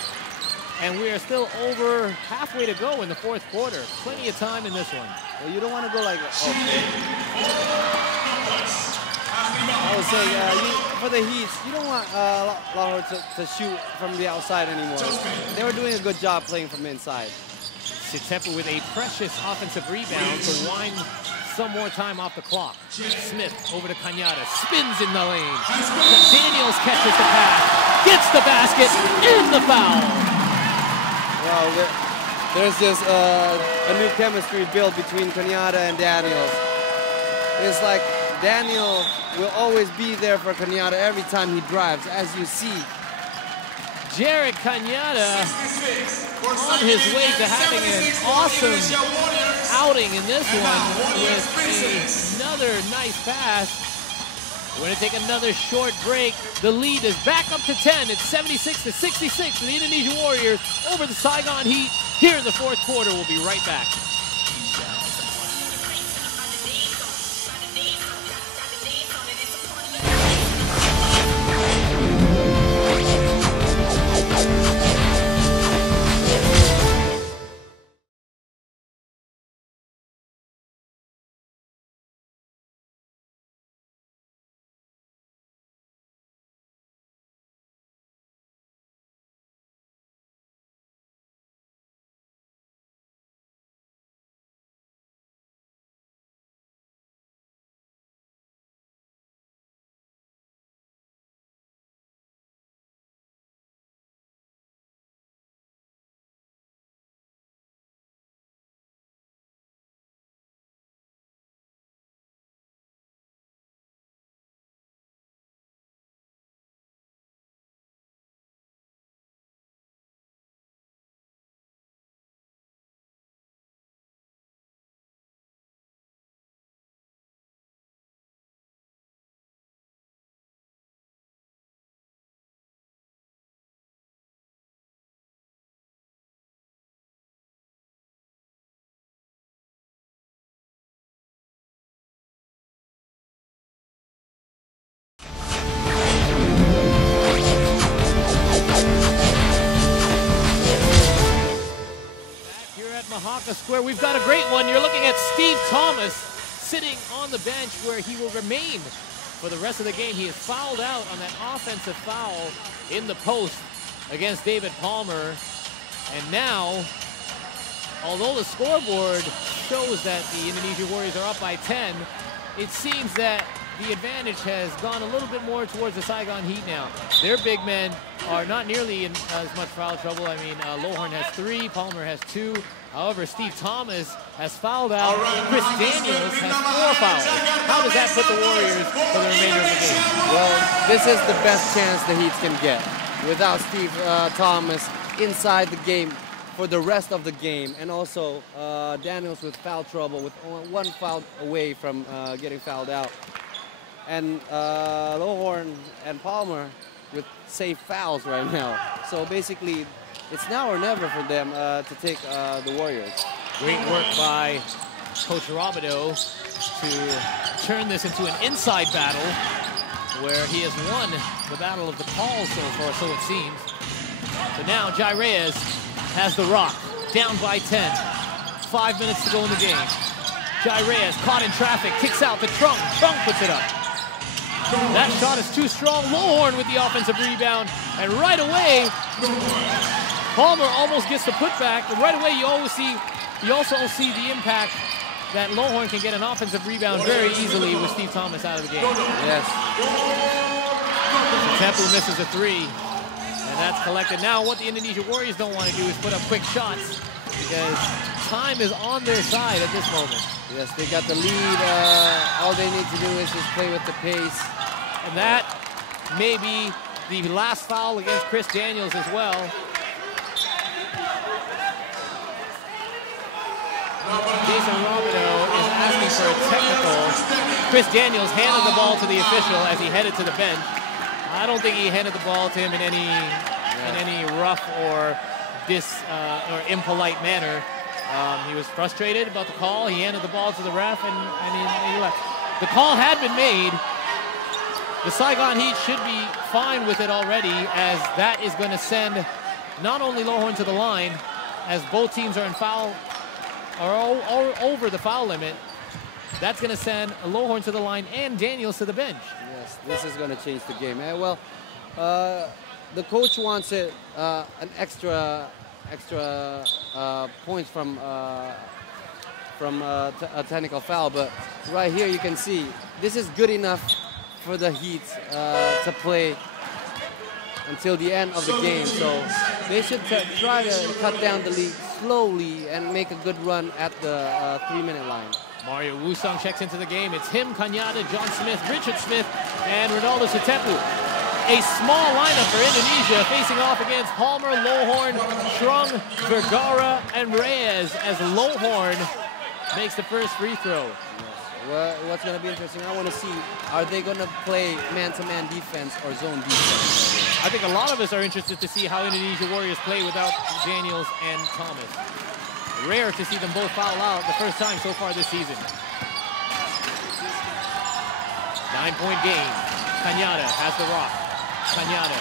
And we are still over halfway to go in the fourth quarter. Plenty of time in this one. Well, you don't want to go like, okay. I would say, for the Heat, you don't want Lahore to shoot from the outside anymore. They were doing a good job playing from inside. Sitempu with a precious offensive rebound to wind some more time off the clock. Smith over to Kanyada, spins in the lane. Daniels catches the pass, gets the basket, and the foul. Well, there's this a new chemistry built between Kanyada and Daniels. It's like Daniel will always be there for Kanyada every time he drives, as you see. Jared Kanyada on his way to having an awesome outing in this one with another nice pass. We're going to take another short break. The lead is back up to 10. It's 76-66 for the Indonesia Warriors over the Saigon Heat here in the fourth quarter. We'll be right back. Mahaka Square. We've got a great one. You're looking at Steve Thomas sitting on the bench where he will remain for the rest of the game. He is fouled out on that offensive foul in the post against David Palmer. And now, although the scoreboard shows that the Indonesia Warriors are up by 10, it seems that the advantage has gone a little bit more towards the Saigon Heat now. Their big men are not nearly in as much foul trouble. I mean, Lohorn has 3, Palmer has 2. However, Steve Thomas has fouled out. Chris Daniels has 4 fouls. How does that put the Warriors for the remainder of the game? Well, this is the best chance the Heat can get without Steve Thomas inside the game for the rest of the game. And also, Daniels with foul trouble, with 1 foul away from getting fouled out. And Lohorn and Palmer with safe fouls right now. So basically, it's now or never for them to take the Warriors. Great work by Coach Robideau to turn this into an inside battle where he has won the battle of the calls so far, so it seems. So now Jai Reyes has the rock, down by 10. 5 minutes to go in the game. Jai Reyes caught in traffic, kicks out the Trunk. Trunk puts it up. That shot is too strong. Lohorn with the offensive rebound. And right away, Palmer almost gets the putback. And right away, you also see the impact that Lohorn can get an offensive rebound very easily with Steve Thomas out of the game. Yes. Temple misses a 3. And that's collected. Now, what the Indonesia Warriors don't want to do is put up quick shots because time is on their side at this moment. Yes, they got the lead. All they need to do is just play with the pace. And that may be the last foul against Chris Daniels as well. Jason Robideau is asking for a technical. Chris Daniels handed the ball to the official as he headed to the bench. I don't think he handed the ball to him in any rough or impolite manner. He was frustrated about the call. He handed the ball to the ref and he left. The call had been made. The Saigon Heat should be fine with it already, as that is going to send not only Lowhorn to the line, as both teams are in foul, or over the foul limit. That's going to send Lowhorn to the line and Daniels to the bench. Yes, this is going to change the game. Well, the coach wants it an extra points from a technical foul, but right here you can see this is good enough for the Heat to play until the end of the game. So they should try to cut down the lead slowly and make a good run at the 3-minute line. Mario Wusong checks into the game. It's him, Kanyada, John Smith, Richard Smith, and Ronaldo Sutepu. A small lineup for Indonesia, facing off against Palmer, Lowhorn, Trung, Vergara, and Reyes, as Lowhorn makes the first free throw. Well, what's going to be interesting, I want to see, are they going to play man-to-man defense or zone defense? I think a lot of us are interested to see how Indonesia Warriors play without Daniels and Thomas. Rare to see them both foul out the first time so far this season. 9-point game. Kanyada has the rock. Kanyada,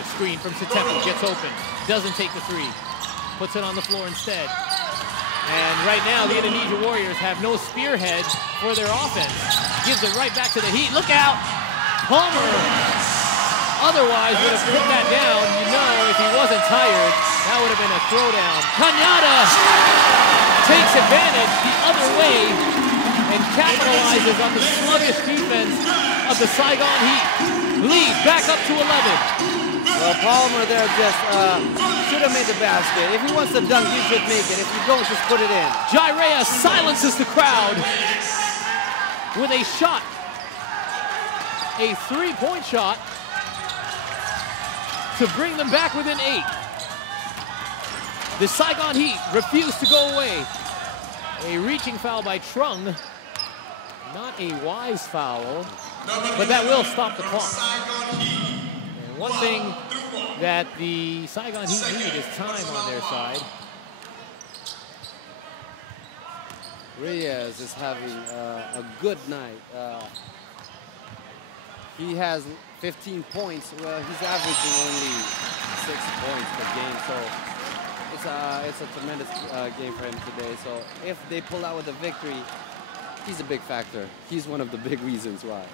the screen from Sutepu, gets open. Doesn't take the three. Puts it on the floor instead. And right now, the Indonesia Warriors have no spearhead for their offense. Gives it right back to the Heat. Look out! Palmer otherwise would have put that down. You know, if he wasn't tired, that would have been a throwdown. Kanyada takes advantage the other way and capitalizes on the sluggish defense of the Saigon Heat. Lead back up to 11. Well, Palmer there just should have made the basket. If he wants to dunk, you should make it. If you don't, just put it in. Jairea silences the crowd with a shot. A 3-point shot to bring them back within 8. The Saigon Heat refuse to go away. A reaching foul by Trung. Not a wise foul, but that will stop the clock. And one thing that the Saigon Heat need is time on their side. Reyes is having a good night. He has 15 points. Well, he's averaging only 6 points per game, so it's a tremendous game for him today. So if they pull out with a victory, he's a big factor. He's one of the big reasons why.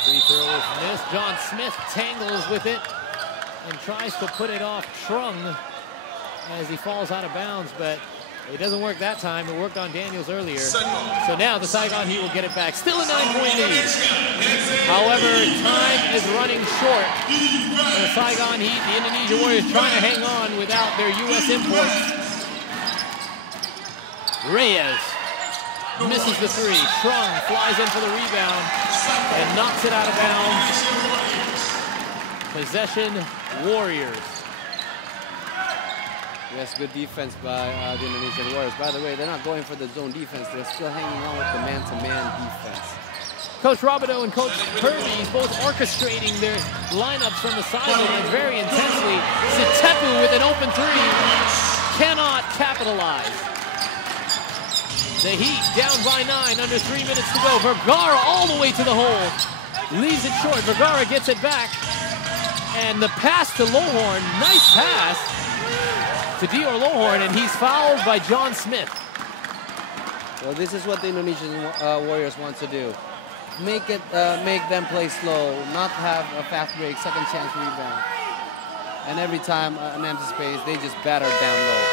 Free throw is missed. John Smith tangles with it and tries to put it off Trung as he falls out of bounds, but it doesn't work that time. It worked on Daniels earlier. So now the Saigon Heat will get it back. Still a 9-point lead. However, time is running short for the Saigon Heat. The Indonesia Warriors trying to hang on without their U.S. imports. Reyes misses the three. Trung flies in for the rebound and knocks it out of bounds. Possession Warriors. Yes, good defense by the Indonesian Warriors. By the way, they're not going for the zone defense. They're still hanging on with the man-to-man defense. Coach Robideau and Coach Kirby both orchestrating their lineups from the sideline very intensely. Sutepu with an open three cannot capitalize. The Heat down by 9, under 3 minutes to go. Vergara all the way to the hole. Leaves it short. Vergara gets it back. And the pass to Lowhorn, nice pass to Dior Lowhorn, and he's fouled by John Smith. Well, this is what the Indonesian Warriors want to do. Make them play slow, not have a fast break, second chance rebound. And every time an empty space, they just batter down low.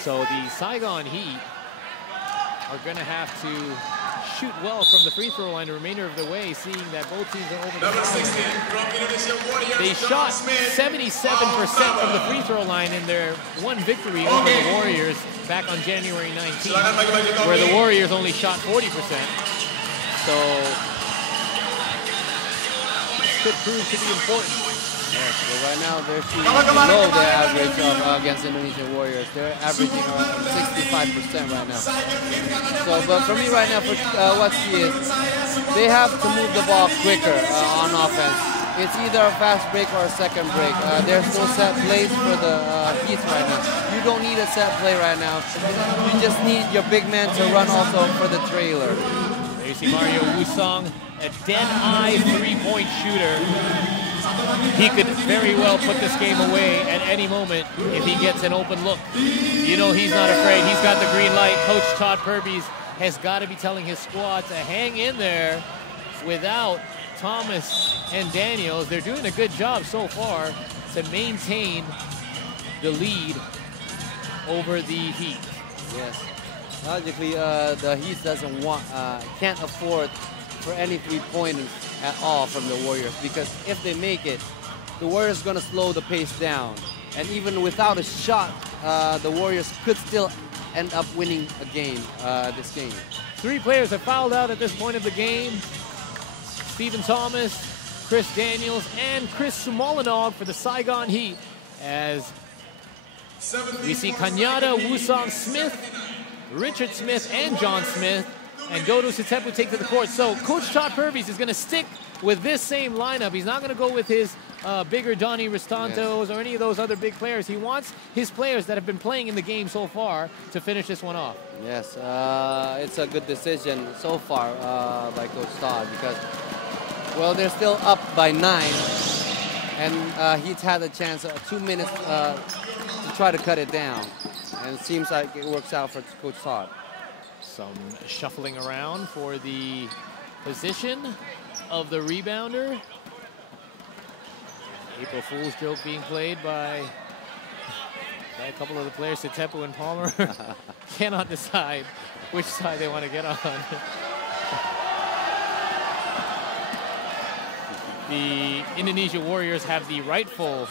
So the Saigon Heat are going to have to shoot well from the free throw line the remainder of the way, seeing that both teams are over the line. They shot 77% from the free throw line in their one victory over the Warriors back on January 19th, where the Warriors only shot 40%. So this could prove to be important. Yes, well, right now they're shooting below the average against Indonesian Warriors. They're averaging around 65% right now. So, but for me right now, what's key is they have to move the ball quicker on offense. It's either a fast break or a second break. There's no set plays for the Heat right now. You don't need a set play right now. You just need your big man to run also for the trailer. There you see Mario Wusong, a dead-eye three-point shooter. He could very well put this game away at any moment if he gets an open look. You know he's not afraid. He's got the green light. Coach Todd Purvis has got to be telling his squad to hang in there without Thomas and Daniels. They're doing a good job so far to maintain the lead over the Heat. Yes. Logically, the Heat can't afford for any three-pointers at all from the Warriors, because if they make it, the Warriors are going to slow the pace down. And even without a shot, the Warriors could still end up winning a game, this game. 3 players are fouled out at this point of the game. Stephen Thomas, Chris Daniels, and Chris Sumolinog for the Saigon Heat, as we see Kanyada, Wusong Smith, Richard Smith, and John Smith, and Dodo Sutepu take to the court. So Coach Todd Purvis is going to stick with this same lineup. He's not going to go with his bigger Donnie Restantos or any of those other big players. He wants his players that have been playing in the game so far to finish this one off. Yes, it's a good decision so far by Coach Todd, because, well, they're still up by 9, and he's had a chance, 2 minutes to try to cut it down. And it seems like it works out for Coach Todd. Some shuffling around for the position of the rebounder. April Fool's joke being played by a couple of the players. Sutepu and Palmer cannot decide which side they want to get on. The Indonesia Warriors have the rightful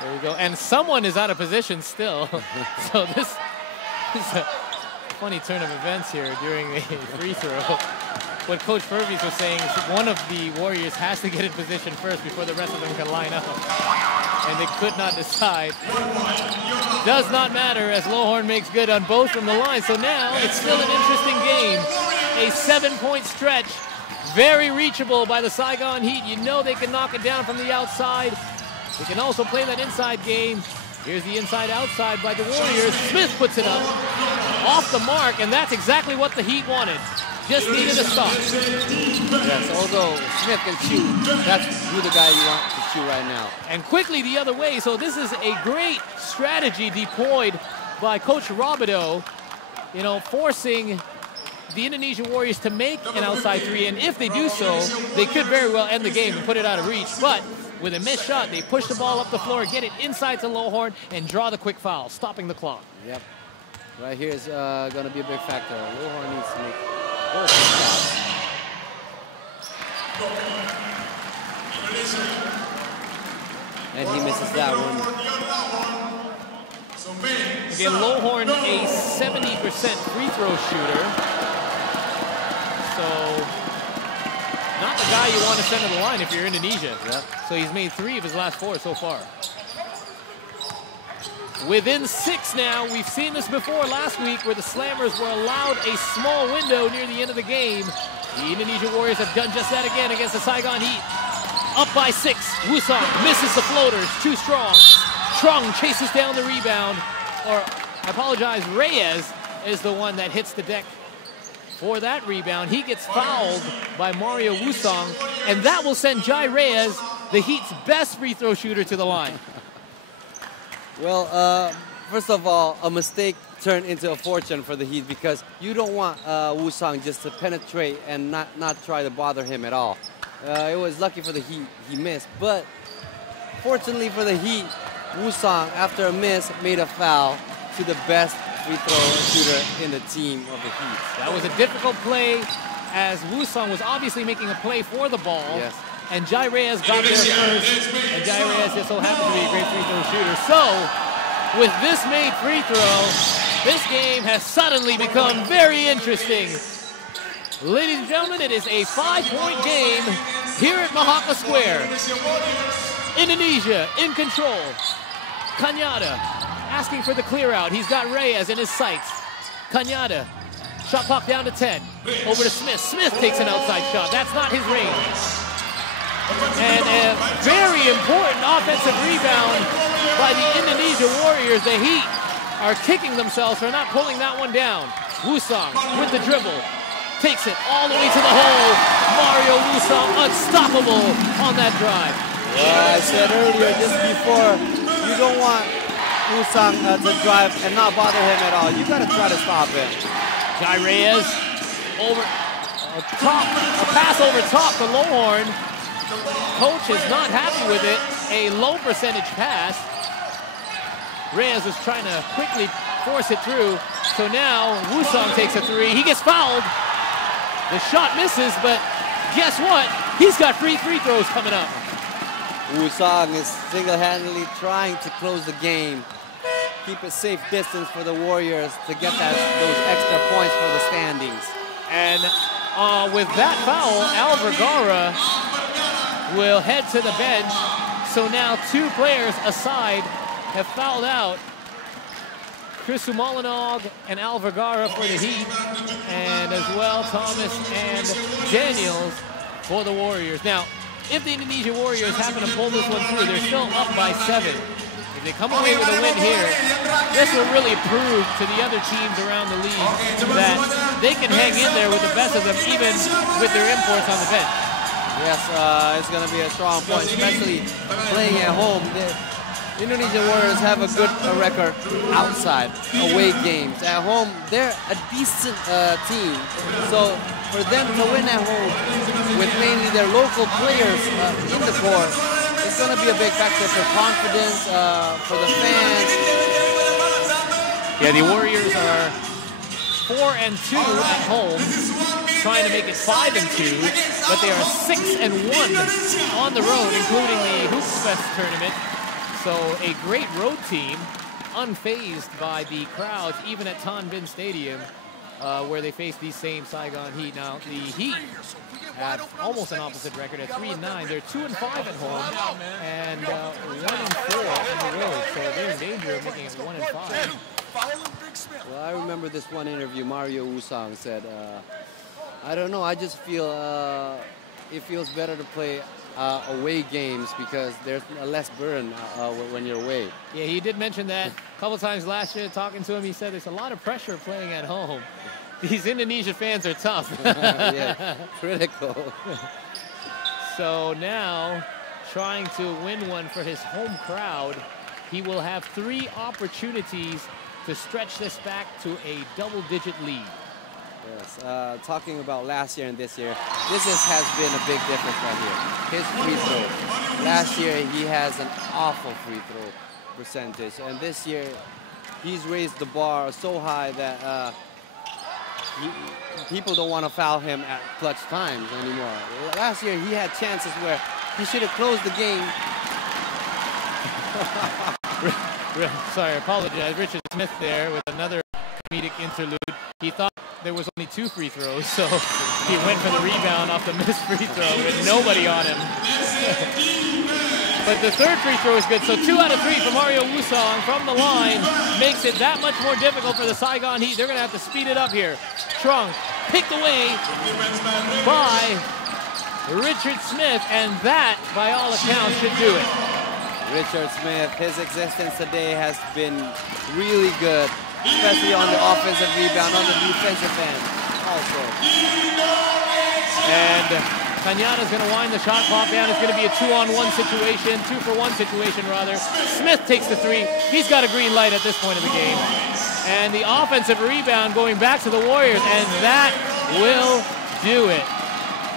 there we go. And someone is out of position still. So this is a funny turn of events here during the free throw. What Coach Purvis was saying is one of the Warriors has to get in position first before the rest of them can line up. And they could not decide. Does not matter as Lohorn makes good on both from the line. So now it's still an interesting game. A 7-point stretch. Very reachable by the Saigon Heat. You know they can knock it down from the outside. They can also play that inside game. Here's the inside-outside by the Warriors. Smith puts it up off the mark, and that's exactly what the Heat wanted. Just needed a stop. Yes, although Smith can shoot, that's who the guy you want to shoot right now. And quickly the other way. So this is a great strategy deployed by Coach Robideau, you know, forcing the Indonesian Warriors to make an outside 3, and if they do so, they could very well end the game and put it out of reach. But with a missed shot, they push the ball up the floor, get it inside to Lohorn, and draw the quick foul, stopping the clock. Yep. Right here is going to be a big factor. Lohorn needs to make both shots. And he misses that one. Again, Lohorn, a 70% free throw shooter. So, not the guy you want to send to the line if you're Indonesia. Yep. So he's made 3 of his last 4 so far. Within 6 now. We've seen this before last week where the Slammers were allowed a small window near the end of the game. The Indonesia Warriors have done just that again against the Saigon Heat. Up by 6. Wusong misses the floaters. Too strong. Trung chases down the rebound. Or, I apologize, Reyes is the one that hits the deck for that rebound. He gets fouled by Mario Wusong, and that will send Jai Reyes, the Heat's best free throw shooter, to the line. Well, first of all, a mistake turned into a fortune for the Heat, because you don't want Wusong just to penetrate and not try to bother him at all. It was lucky for the Heat, he missed, but fortunately for the Heat, Wusong, after a miss, made a foul to the best free throw shooter in the team of the Heat. That was a difficult play, as Wusong was obviously making a play for the ball. Yes. And Jai Reyes got there first, and Jai Reyes just so happened to be a great free throw shooter. So, with this made free throw, this game has suddenly become very interesting. Ladies and gentlemen, it is a 5-point game here at Mahaka Square. Indonesia in control. Kanyada asking for the clear out. He's got Reyes in his sights. Cañada. Shot clock down to 10. Over to Smith. Smith takes an outside shot. That's not his range. And a very important offensive rebound by the Indonesia Warriors. The Heat are kicking themselves for not pulling that one down. Wusong with the dribble. Takes it all the way to the hole. Mario Wusong unstoppable on that drive. Yeah, I said earlier, just before, you don't want Wusong to drive and not bother him at all. You got to try to stop him. Jai Reyes over top, a pass over top to Lowhorn. Coach is not happy with it. A low percentage pass. Reyes is trying to quickly force it through. So now Wusong takes a three. He gets fouled. The shot misses, but guess what? He's got free throws coming up. Wusong is single-handedly trying to close the game. Keep a safe distance for the Warriors to get those extra points for the standings. And with that foul, Al Vergara will head to the bench. So now two players aside have fouled out. Chris Umalanog and Al Vergara for the Heat, and as well Thomas and Daniels for the Warriors. Now, if the Indonesia Warriors happen to pull this one through, they're still up by 7. If they come away with a win here, this will really prove to the other teams around the league that they can hang in there with the best of them, even with their imports on the bench. Yes, it's going to be a strong point, especially playing at home. The Indonesia Warriors have a good record outside, away games. At home, they're a decent team. So for them to win at home with mainly their local players in the court, it's going to be a big factor for confidence, for the fans. Yeah, the Warriors are 4-2 at home, trying to make it 5-2, but they are 6-1 on the road, including the Hoops Fest tournament. So a great road team, unfazed by the crowds, even at Tan Binh Stadium, where they face these same Saigon Heat. Now, the Heat have almost an opposite record at 3-9. They're 2-5 at home and 1-4 on the road. So they're in danger of making it 1-5. Well, I remember this one interview. Mario Wusong said, I don't know, I just feel it feels better to play away games because there's a less burden when you're away. Yeah, he did mention that a couple times last year. Talking to him, he said there's a lot of pressure playing at home. These Indonesia fans are tough. Yeah, critical. So now, trying to win one for his home crowd, he will have 3 opportunities to stretch this back to a double-digit lead. Yes, talking about last year and this year, this has been a big difference right here. His free throw. Last year, he has an awful free throw percentage. And this year, he's raised the bar so high that people don't want to foul him at clutch times anymore. Last year, he had chances where he should have closed the game. Sorry, I apologize. Richard Smith there with another comedic interlude. He thought there was only 2 free throws, so he went for the rebound off the missed free throw with nobody on him. But the 3rd free throw is good, so 2 out of 3 for Mario Wusong from the line makes it that much more difficult for the Saigon Heat. They're going to have to speed it up here. Trunk picked away by Richard Smith, and that, by all accounts, should do it. Richard Smith, his existence today has been really good, especially on the offensive rebound, on the defensive end also. And Cañada's going to wind the shot clock down. It's going to be a 2-on-1 situation, 2-for-1 situation rather. Smith takes the 3. He's got a green light at this point of the game. And the offensive rebound going back to the Warriors, and that will do it.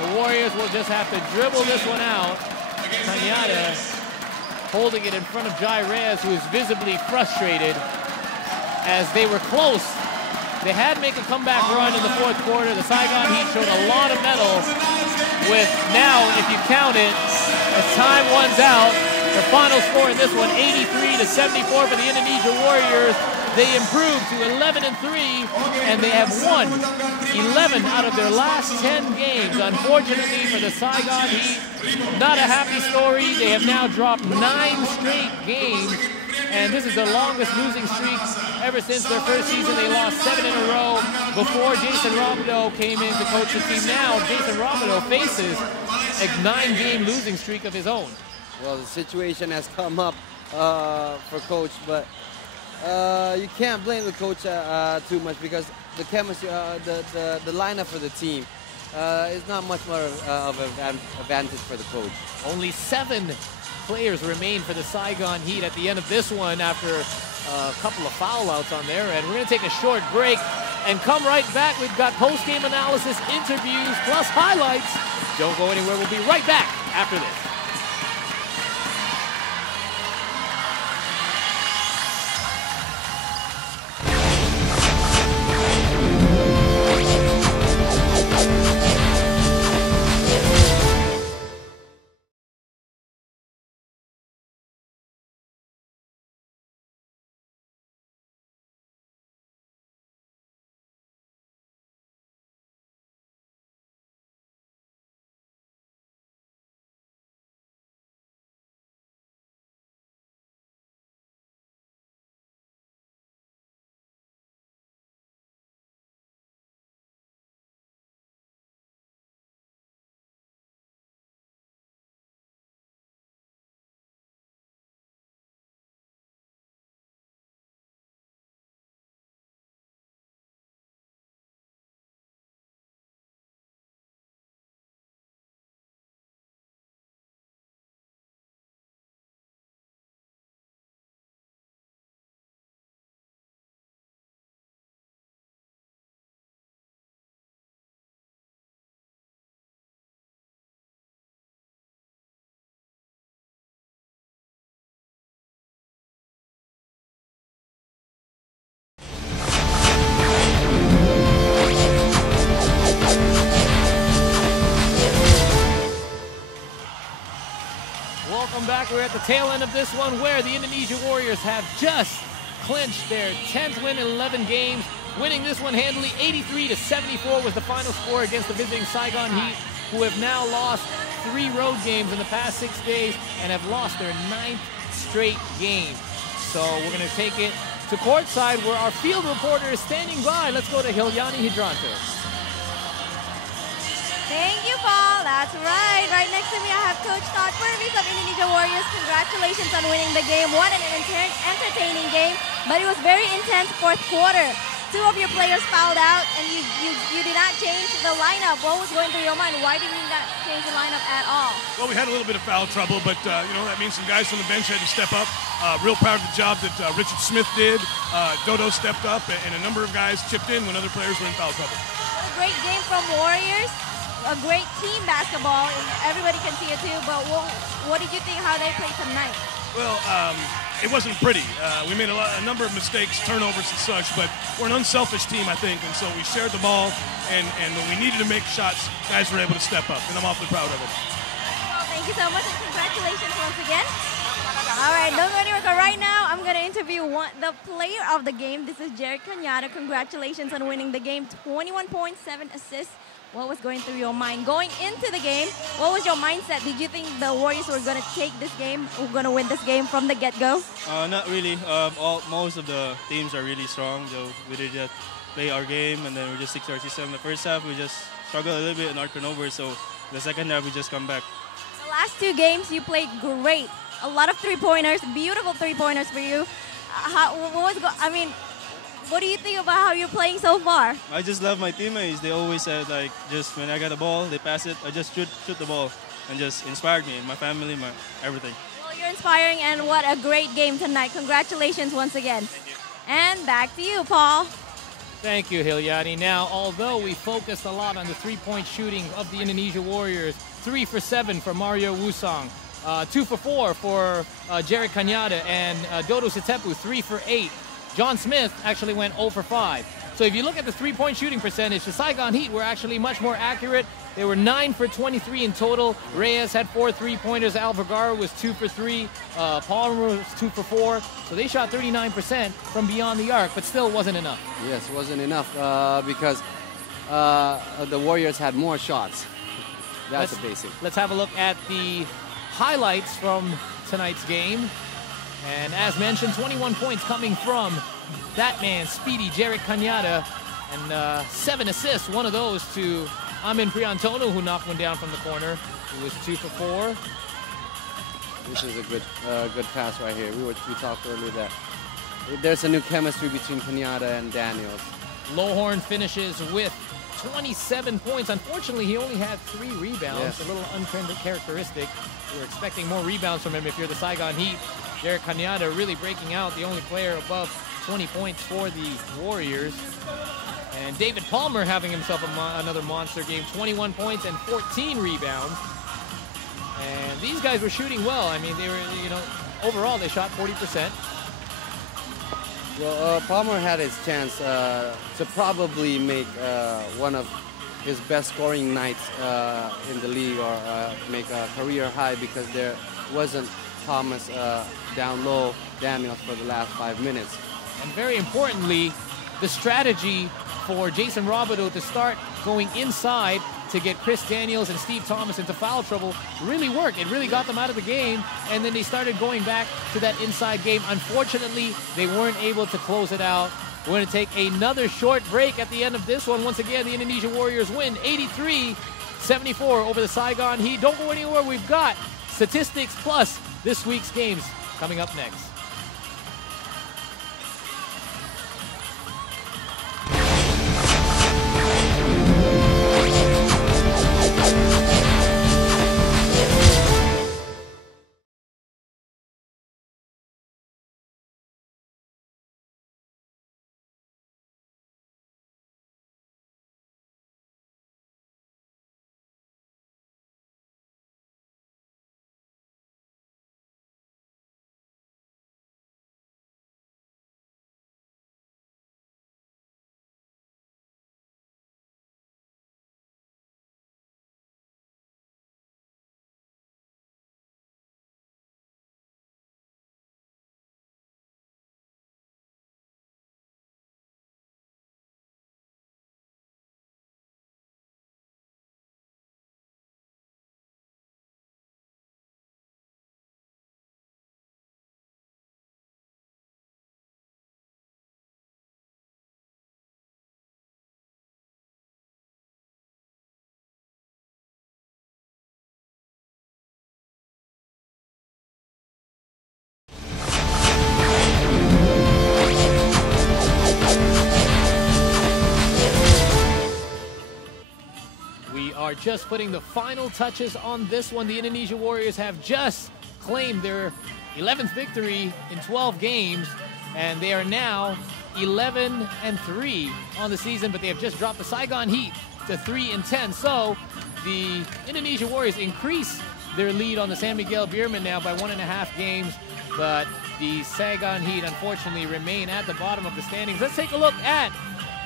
The Warriors will just have to dribble this one out. Cañada holding it in front of Jai Reyes, who is visibly frustrated as they were close. They had to make a comeback run in the 4th quarter. The Saigon Heat showed a lot of mettle with now, if you count it, as time runs out, the final score in this one, 83-74 for the Indonesia Warriors. They improved to 11-3, and they have won 11 out of their last 10 games. Unfortunately for the Saigon Heat, not a happy story. They have now dropped 9 straight games, and this is their longest losing streak Ever since their first season, they lost 7 in a row before Jason Robideau came in to coach the team. Now, Jason Robideau faces a 9-game losing streak of his own. Well, the situation has come up for coach, but you can't blame the coach too much because the chemistry, the lineup for the team is not much more of an advantage for the coach. Only 7 players remain for the Saigon Heat at the end of this one after a couple of foul outs on their end. We're going to take a short break and come right back. We've got post-game analysis, interviews, plus highlights. Don't go anywhere. We'll be right back after this. Welcome back. We're at the tail end of this one where the Indonesia Warriors have just clinched their 10th win in 11 games, winning this one handily. 83-74 was the final score against the visiting Saigon Heat, who have now lost 3 road games in the past 6 days and have lost their 9th straight game. So we're going to take it to courtside where our field reporter is standing by. Let's go to Hilyani Hidranto. Thank you, Paul. That's right. Right next to me, I have Coach Todd Purvis of Indonesia Warriors. Congratulations on winning the game. What an entertaining game, but it was very intense fourth quarter. 2 of your players fouled out, and you did not change the lineup. What was going through your mind? Why did you not change the lineup at all? Well, we had a little bit of foul trouble, but that means some guys from the bench had to step up. Real proud of the job that Richard Smith did. Dodo stepped up, and a number of guys chipped in when other players were in foul trouble. What a great game from Warriors. A great team basketball. Everybody can see it too, but what did you think how they played tonight? Well, it wasn't pretty. We made a number of mistakes, turnovers and such, but we're an unselfish team, I think, and so we shared the ball, and when we needed to make shots, guys were able to step up, and I'm awfully proud of it. Well, thank you so much, and congratulations once again. All right, don't go anywhere. Right now, I'm going to interview the player of the game. This is Jerry Cañada. Congratulations on winning the game. 21 points, 7 assists. What was going through your mind going into the game? What was your mindset? Did you think the Warriors were going to take this game, were going to win this game from the get-go? Not really. Most of the teams are really strong. So we did just play our game, and then we just stick to our system. The first half, we just struggled a little bit in our turnovers. So the second half, we just come back. The last 2 games, you played great. A lot of three-pointers, beautiful three-pointers for you. What do you think about how you're playing so far? I just love my teammates. They always said, like, just when I got the ball, they pass it, I just shoot the ball, and just inspired me, my family, my everything. Well, you're inspiring, and what a great game tonight. Congratulations once again. Thank you. And back to you, Paul. Thank you, Hilyani. Now, although we focused a lot on the three-point shooting of the Indonesia Warriors, 3 for 7 for Mario Wusong, 2 for 4 for Jerry Cañada, and Dodo Sitepu, 3 for 8. John Smith actually went 0 for 5. So if you look at the three-point shooting percentage, the Saigon Heat were actually much more accurate. They were 9 for 23 in total. Reyes had 4 three-pointers. Al Vergara was 2 for 3. Palmer was 2 for 4. So they shot 39% from beyond the arc, but still wasn't enough. Yes, it wasn't enough because the Warriors had more shots. That's the basic. Let's have a look at the highlights from tonight's game. And as mentioned, 21 points coming from that man, speedy Jarek Cañada, and 7 assists, one of those to Amin Priantono, who knocked one down from the corner. He was 2 for 4. This is a good pass right here. We talked earlier that there's a new chemistry between Cañada and Daniels. Lohorn finishes with 27 points. Unfortunately, he only had 3 rebounds, Yes. a little uncharacteristic. We were expecting more rebounds from him if you're the Saigon Heat. Jarek Cañada really breaking out, the only player above 20 points for the Warriors. And David Palmer having himself another monster game, 21 points and 14 rebounds. And these guys were shooting well. I mean, they were, overall they shot 40%. Well, Palmer had his chance to probably make one of his best scoring nights in the league, or make a career high, because there wasn't Thomas down low Daniels for the last 5 minutes. And very importantly, the strategy for Jason Robideau to start going inside to get Chris Daniels and Steve Thomas into foul trouble really worked. It really got them out of the game, and then they started going back to that inside game. Unfortunately, they weren't able to close it out. We're going to take another short break at the end of this one. Once again, the Indonesia Warriors win 83-74 over the Saigon Heat. Don't go anywhere. We've got statistics plus this week's games coming up next. Are just putting the final touches on this one. The Indonesia Warriors have just claimed their 11th victory in 12 games, and they are now 11-3 on the season, but they have just dropped the Saigon Heat to 3-10. So the Indonesia Warriors increase their lead on the San Miguel Beermen now by 1.5 games, but the Saigon Heat unfortunately remain at the bottom of the standings. Let's take a look at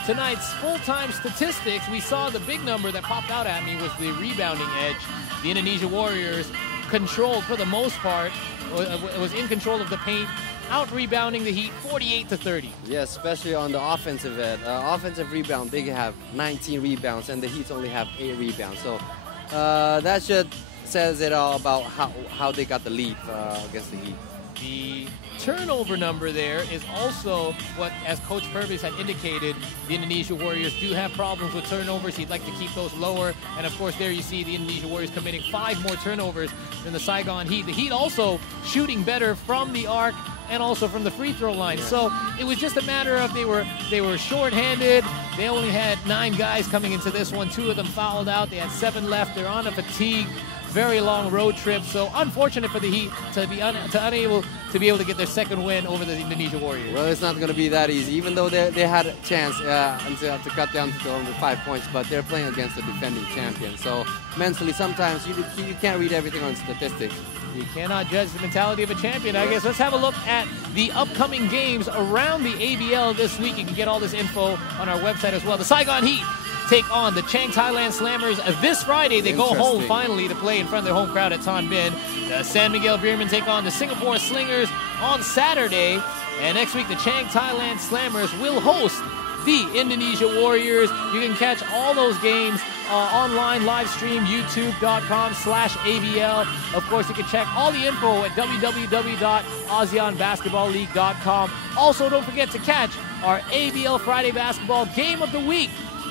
tonight's full-time statistics. We saw the big number that popped out at me was the rebounding edge. The Indonesia Warriors controlled, for the most part, was in control of the paint, out-rebounding the Heat 48-30. Yes, especially on the offensive end. Offensive rebound, they have 19 rebounds, and the Heat only have 8 rebounds. So that should says it all about how they got the lead against the Heat. The turnover number there is also what, as Coach Purvis had indicated, the Indonesia Warriors do have problems with turnovers. He'd like to keep those lower. And of course, there you see the Indonesia Warriors committing 5 more turnovers than the Saigon Heat. The Heat also shooting better from the arc and also from the free throw line. So it was just a matter of they were short-handed. They only had 9 guys coming into this one. 2 of them fouled out. They had 7 left. They're on a fatigue, very long road trip. So unfortunate for the Heat to be unable to get their second win over the Indonesia Warriors. Well, it's not going to be that easy, even though they had a chance to cut down to only 5 points, but they're playing against the defending champion. So mentally, sometimes you can't read everything on statistics. You cannot judge the mentality of a champion, I guess. Let's have a look at the upcoming games around the ABL this week. You can get all this info on our website as well. The Saigon Heat take on the Chang Thailand Slammers this Friday. They go home finally to play in front of their home crowd at Tan Binh. The San Miguel Beermen take on the Singapore Slingers on Saturday. And next week, the Chang Thailand Slammers will host the Indonesia Warriors. You can catch all those games online, live stream, youtube.com/ABL. Of course, you can check all the info at www.ASEANBasketballLeague.com. Also, don't forget to catch our ABL Friday Basketball Game of the Week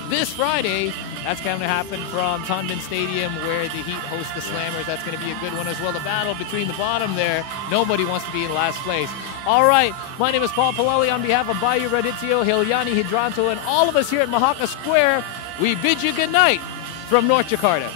this Friday. That's going to happen from Tondon Stadium, where the Heat host the Slammers. That's going to be a good one as well. The battle between the bottom there. Nobody wants to be in last place. All right, my name is Paul Palelli on behalf of Bayu Raditio, Hilyani Hidranto, and all of us here at Mahaka Square. We bid you good night from North Jakarta.